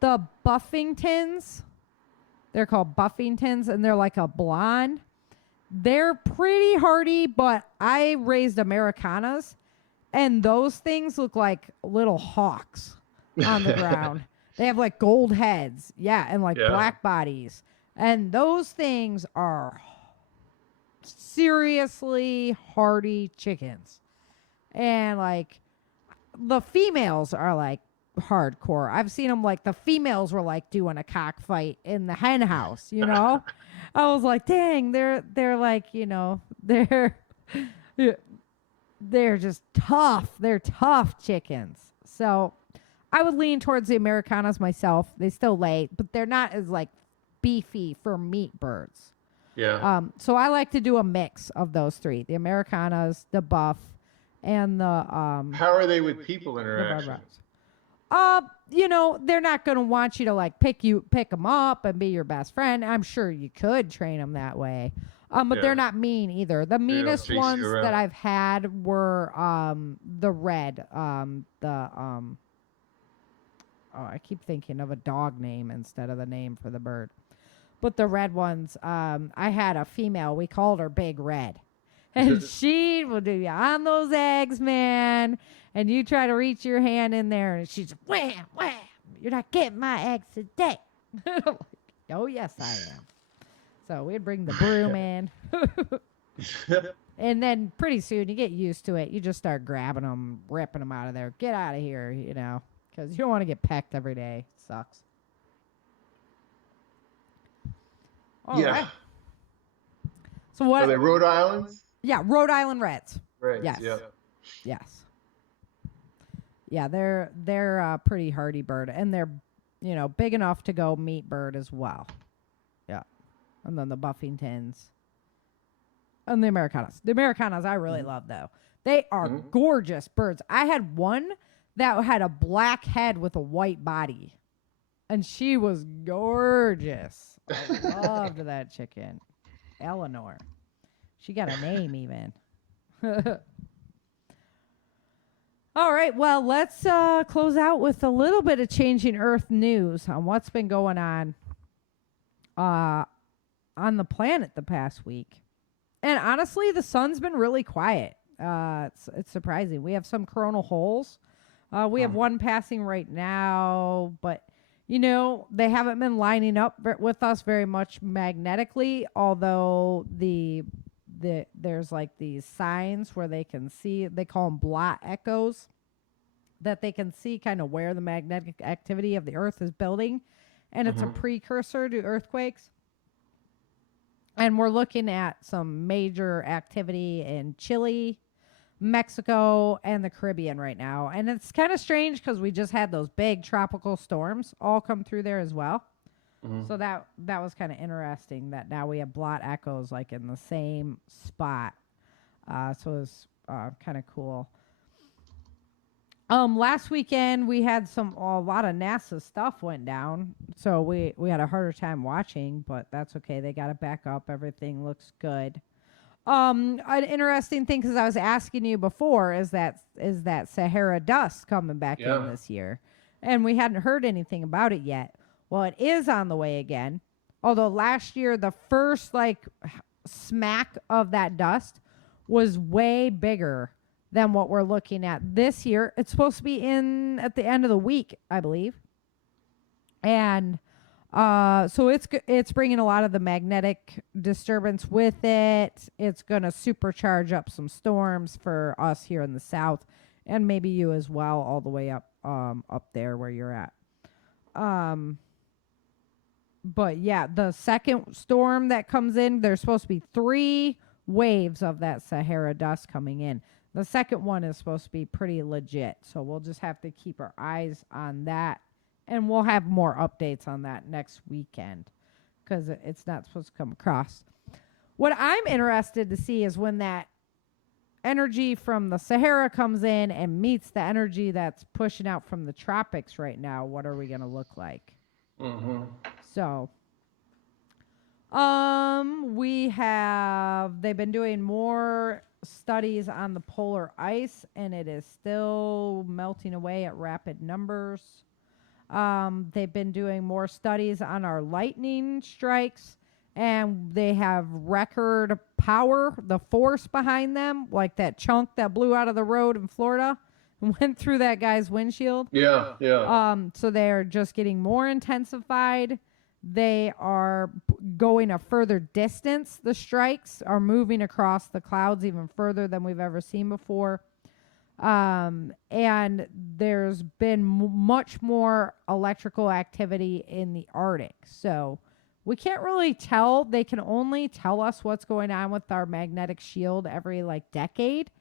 The Buffingtons, they're called Buffingtons, and they're like a blonde. They're pretty hardy, but I raised Americanas, and those things look like little hawks on the ground. They have like gold heads, and like black bodies. And those things are seriously hardy chickens. And like the females are like hardcore. I've seen them, like the females were like doing a cockfight in the hen house, I was like, dang, they're like, they're just tough. They're tough chickens. So I would lean towards the Americanas myself. They still lay, but they're not as like beefy for meat birds. Yeah. So I like to do a mix of those three: the Americanas, the buff, and the How are they with people interaction? They're not going to want you to like pick them up and be your best friend. I'm sure you could train them that way. But they're not mean either. The meanest ones that I've had were the red, I keep thinking of a dog name instead of the name for the bird. But the red ones, I had a female. We called her Big Red. And she will do you on those eggs, man. And you try to reach your hand in there, and she's wham, wham. You're not getting my eggs today. I'm like, oh, yes, I am. So we'd bring the broom in. And then pretty soon you get used to it. You just start grabbing them, ripping them out of there. Get out of here, because you don't want to get pecked every day. It sucks. All right. So what? Are they Rhode Islands? Yeah, Rhode Island Reds. Reds. Yes. Yeah. Yes. Yeah, they're a pretty hardy bird, and they're big enough to go meat bird as well. Yeah, and then the Buffingtons and the Americanas. The Americanas I really love though. They are gorgeous birds. I had one that had a black head with a white body, and she was gorgeous. I loved that chicken, Eleanor. She got a name even. All right, well, let's close out with a little bit of Changing Earth news on what's been going on the planet the past week. And honestly, the sun's been really quiet. It's surprising. We have some coronal holes. We have one passing right now, but, they haven't been lining up with us very much magnetically, although there's like these signs where they can see, they call them blot echoes, that they can see kind of where the magnetic activity of the earth is building, and it's a precursor to earthquakes. And we're looking at some major activity in Chile, Mexico, and the Caribbean right now. And it's kind of strange because we just had those big tropical storms all come through there as well. So that was kind of interesting that now we have blot echoes like in the same spot. So it was kind of cool. Last weekend we had a lot of NASA stuff went down, so we had a harder time watching, but that's okay. They got it back up. Everything looks good. An interesting thing, because I was asking you before, is that Sahara dust coming back in this year, and we hadn't heard anything about it yet. Well, it is on the way again. Although last year, the first smack of that dust was way bigger than what we're looking at this year. It's supposed to be in at the end of the week, I believe. And so it's bringing a lot of the magnetic disturbance with it. It's going to supercharge up some storms for us here in the south, and maybe you as well, all the way up there where you're at. But yeah, the second storm that comes in, there's supposed to be 3 waves of that Sahara dust coming in. The second one is supposed to be pretty legit. So we'll just have to keep our eyes on that. And we'll have more updates on that next weekend because it's not supposed to come across. What I'm interested to see is when that energy from the Sahara comes in and meets the energy that's pushing out from the tropics right now, what are we going to look like? Mm-hmm. So, they've been doing more studies on the polar ice, and it is still melting away at rapid numbers. They've been doing more studies on our lightning strikes, and they have record power, the force behind them, like that chunk that blew out of the road in Florida and went through that guy's windshield. Yeah. So they're just getting more intensified. They are going a further distance. The strikes are moving across the clouds even further than we've ever seen before. And there's been much more electrical activity in the Arctic. So we can't really tell. They can only tell us what's going on with our magnetic shield every decade.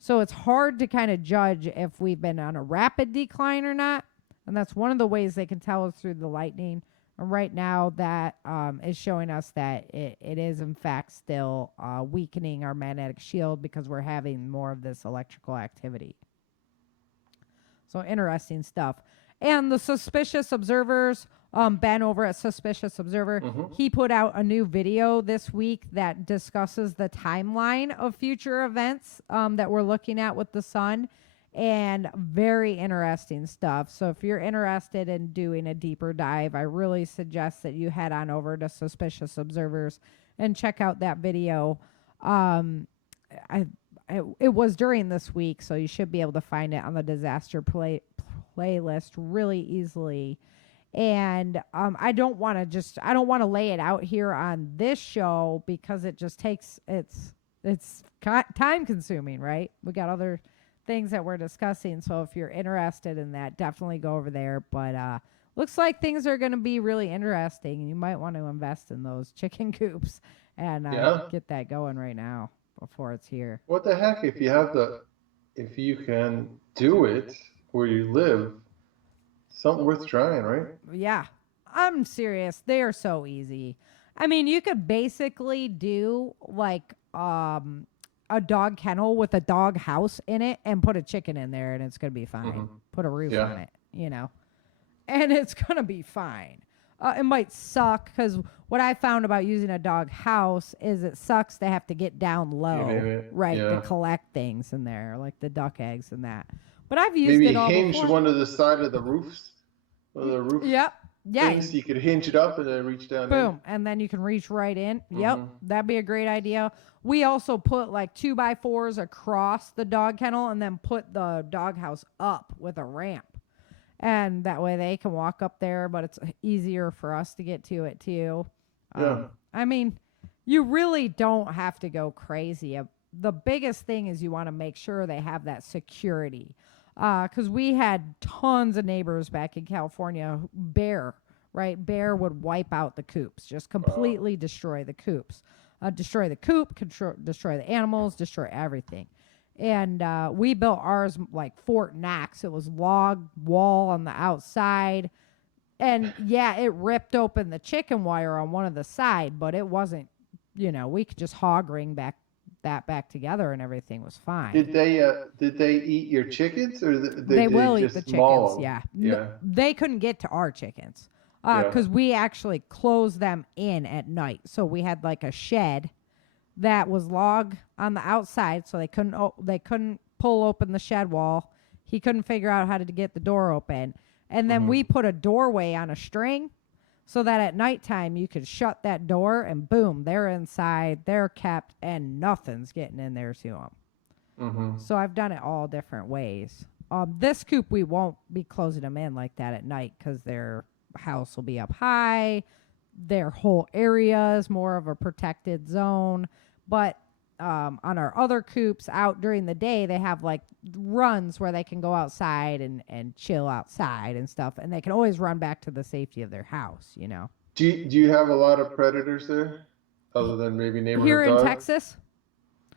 So it's hard to kind of judge if we've been on a rapid decline or not. And that's one of the ways they can tell us through the lightning. And right now that is showing us that it is in fact still weakening our magnetic shield because we're having more of this electrical activity. So interesting stuff. And the Suspicious Observers, Ben over at Suspicious Observer, he put out a new video this week that discusses the timeline of future events that we're looking at with the sun. And very interesting stuff. So if you're interested in doing a deeper dive, I really suggest that you head on over to Suspicious Observers and check out that video. It was during this week, so you should be able to find it on the disaster playlist really easily. And I don't want to lay it out here on this show because it just takes it's time consuming, right? We got other things that we're discussing. So if you're interested in that, definitely go over there. But looks like things are going to be really interesting. You might want to invest in those chicken coops and get that going right now before it's here. What the heck? If you can do it where you live, something worth trying, right? Yeah, I'm serious. They are so easy. I mean, you could basically do a dog kennel with a dog house in it and put a chicken in there and it's going to be fine. Put a roof on it, and it's going to be fine. It might suck because what I found about using a dog house is it sucks to have to get down low, to collect things in there, like the duck eggs and that. But I've used it all before. Maybe hinge one of the side of the roofs. Yep. Yeah. So you could hinge it up and then reach down. Boom. And then you can reach right in. Yep. That'd be a great idea. We also put 2x4s across the dog kennel and then put the doghouse up with a ramp. And that way they can walk up there, but it's easier for us to get to it too. I mean, you really don't have to go crazy. The biggest thing is you want to make sure they have that security. Because we had tons of neighbors back in California. Bear would wipe out the coops, just completely destroy the coops. Destroy the coop, destroy the animals, destroy everything. And we built ours like Fort Knox. It was log wall on the outside. And yeah, it ripped open the chicken wire on one of the side, but it wasn't, we could just hog ring back together and everything was fine. Did they eat your chickens or they will eat the chickens? Them? Yeah. They couldn't get to our chickens because we actually closed them in at night. So we had a shed that was log on the outside, so they couldn't pull open the shed wall. He couldn't figure out how to get the door open. And then we put a doorway on a string so that at nighttime you could shut that door and boom, they're inside, they're kept, and nothing's getting in there to them. So I've done it all different ways. This coop, we won't be closing them in like that at night because their house will be up high. Their whole area is more of a protected zone. But on our other coops out during the day, they have runs where they can go outside and chill outside and stuff. And they can always run back to the safety of their house, Do you have a lot of predators there other than maybe neighborhood here dogs? in Texas?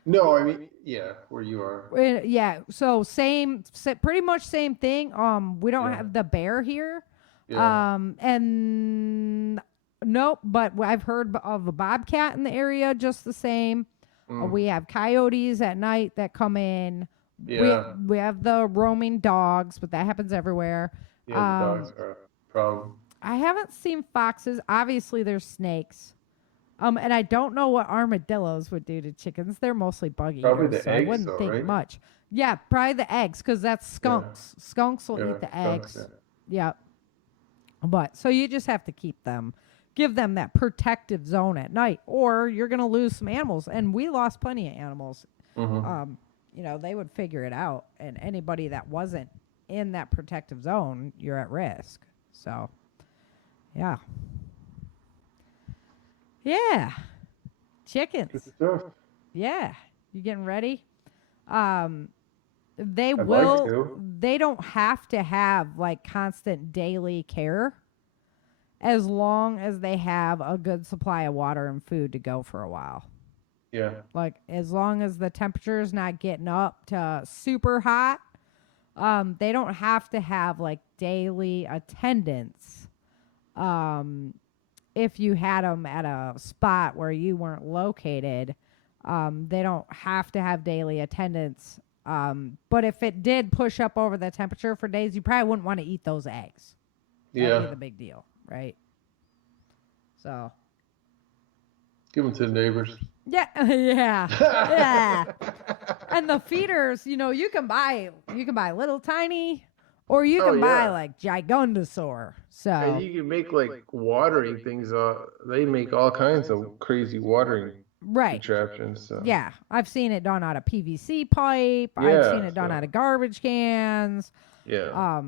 No, I mean, yeah, where you are. Yeah, so pretty much same thing. We don't Yeah. have the bear here. Yeah. And nope, but I've heard of a bobcat in the area just the same. We have coyotes at night that come in. Yeah. We have the roaming dogs, but that happens everywhere. Yeah, the dogs are a problem. I haven't seen foxes. Obviously, there's snakes. And I don't know what armadillos would do to chickens. They're mostly bug Probably eaters, the so I eggs, wouldn't though, think right? much. Yeah, probably the eggs, because that's skunks. Yeah. Skunks will Yeah, eat the skunks, eggs. Yep. But so you just have to give them that protective zone at night, or you're gonna lose some animals. And we lost plenty of animals. They would figure it out, and anybody that wasn't in that protective zone, you're at risk. So, yeah. Yeah. Chickens. Good stuff. Yeah. You getting ready? They I'd will. like to. They don't have to have like constant daily care, as long as they have a good supply of water and food to go for a while. Yeah. Like as long as the temperature is not getting up to super hot, they don't have to have like daily attendance. If you had them at a spot where you weren't located, they don't have to have daily attendance. But if it did push up over the temperature for days, you probably wouldn't want to eat those eggs. That'd be the big deal, right? So. Give them to the neighbors. Yeah, yeah. And the feeders, you can buy little tiny, or you can buy like Gigantosaur. So and you can make like watering things. They make all kinds of crazy watering contraptions. So. Yeah, I've seen it done out of PVC pipe. I've seen it done out of garbage cans. Yeah.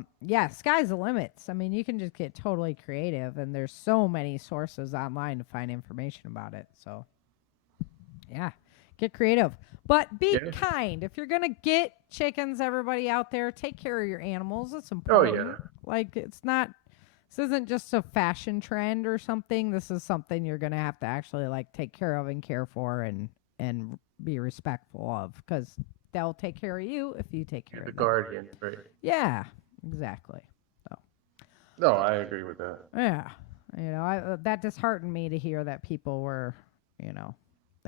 Sky's the limits. I mean, you can just get totally creative, and there's so many sources online to find information about it. So, yeah, get creative, but be kind. If you're gonna get chickens, everybody out there, take care of your animals. It's important. Oh yeah. Like this isn't just a fashion trend or something. This is something you're gonna have to actually like take care of and care for and be respectful of, because they'll take care of you if you take care of them. The guardian, right? Yeah, exactly. So. No, I agree with that. Yeah, that disheartened me to hear that people were, it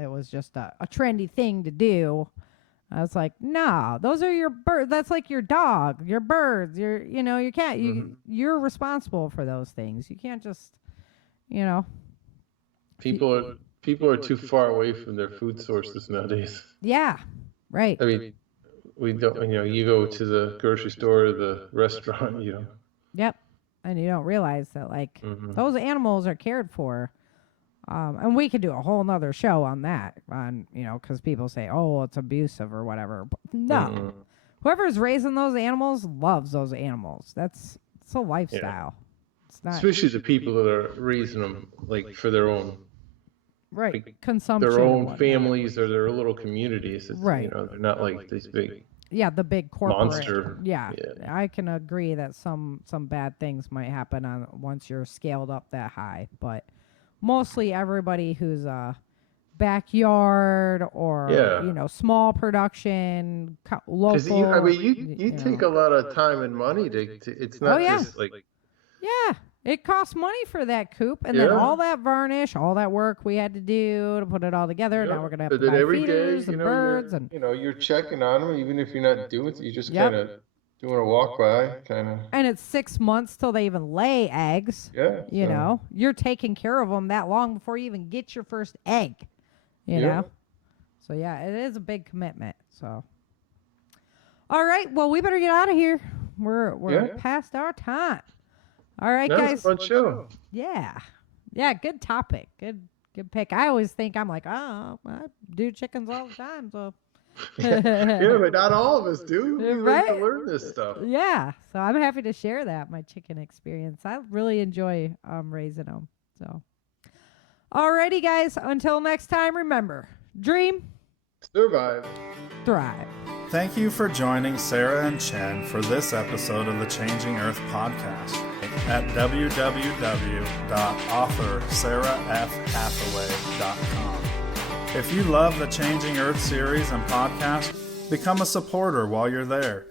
was just a trendy thing to do. I was like, no, those are your birds. That's like your dog, your birds, your cat. You're responsible for those things. You can't just, People are too far away from their food sources nowadays. Yeah, right. I mean, we don't. You go to the grocery store, or the restaurant. Yep, and you don't realize that those animals are cared for. And we could do a whole nother show on that, because people say, oh, it's abusive or whatever. But no, whoever's raising those animals loves those animals. It's a lifestyle. It's not, especially the people that are raising them for their own consumption, their own families or their little communities. It's, they're not like this big. Yeah, the big corporate monster. Yeah, I can agree that some bad things might happen once you're scaled up that high, but mostly everybody who's a backyard or small production, local. You take a lot of time and money to it's not just like. Yeah, it costs money for that coop, and then all that varnish, all that work we had to do to put it all together. Now we're gonna have to buy feeders and birds, and you're checking on them, even if you're not doing it. You just kind of doing a walk by, kind of. And it's 6 months till they even lay eggs. Yeah. You're taking care of them that long before you even get your first egg. You know. So it is a big commitment. So. All right, well, we better get out of here. We're past our time. All right, guys. That's a fun show. Yeah, good topic. Good pick. I always think I'm like, I do chickens all the time, so. But not all of us do. We like to learn this stuff. Yeah, so I'm happy to share my chicken experience. I really enjoy raising them. So, alrighty, guys. Until next time, remember, dream, survive, thrive. Thank you for joining Sarah and Chen for this episode of the Changing Earth podcast at www.authorSarahFHathaway.com. If you love the Changing Earth series and podcast, become a supporter while you're there.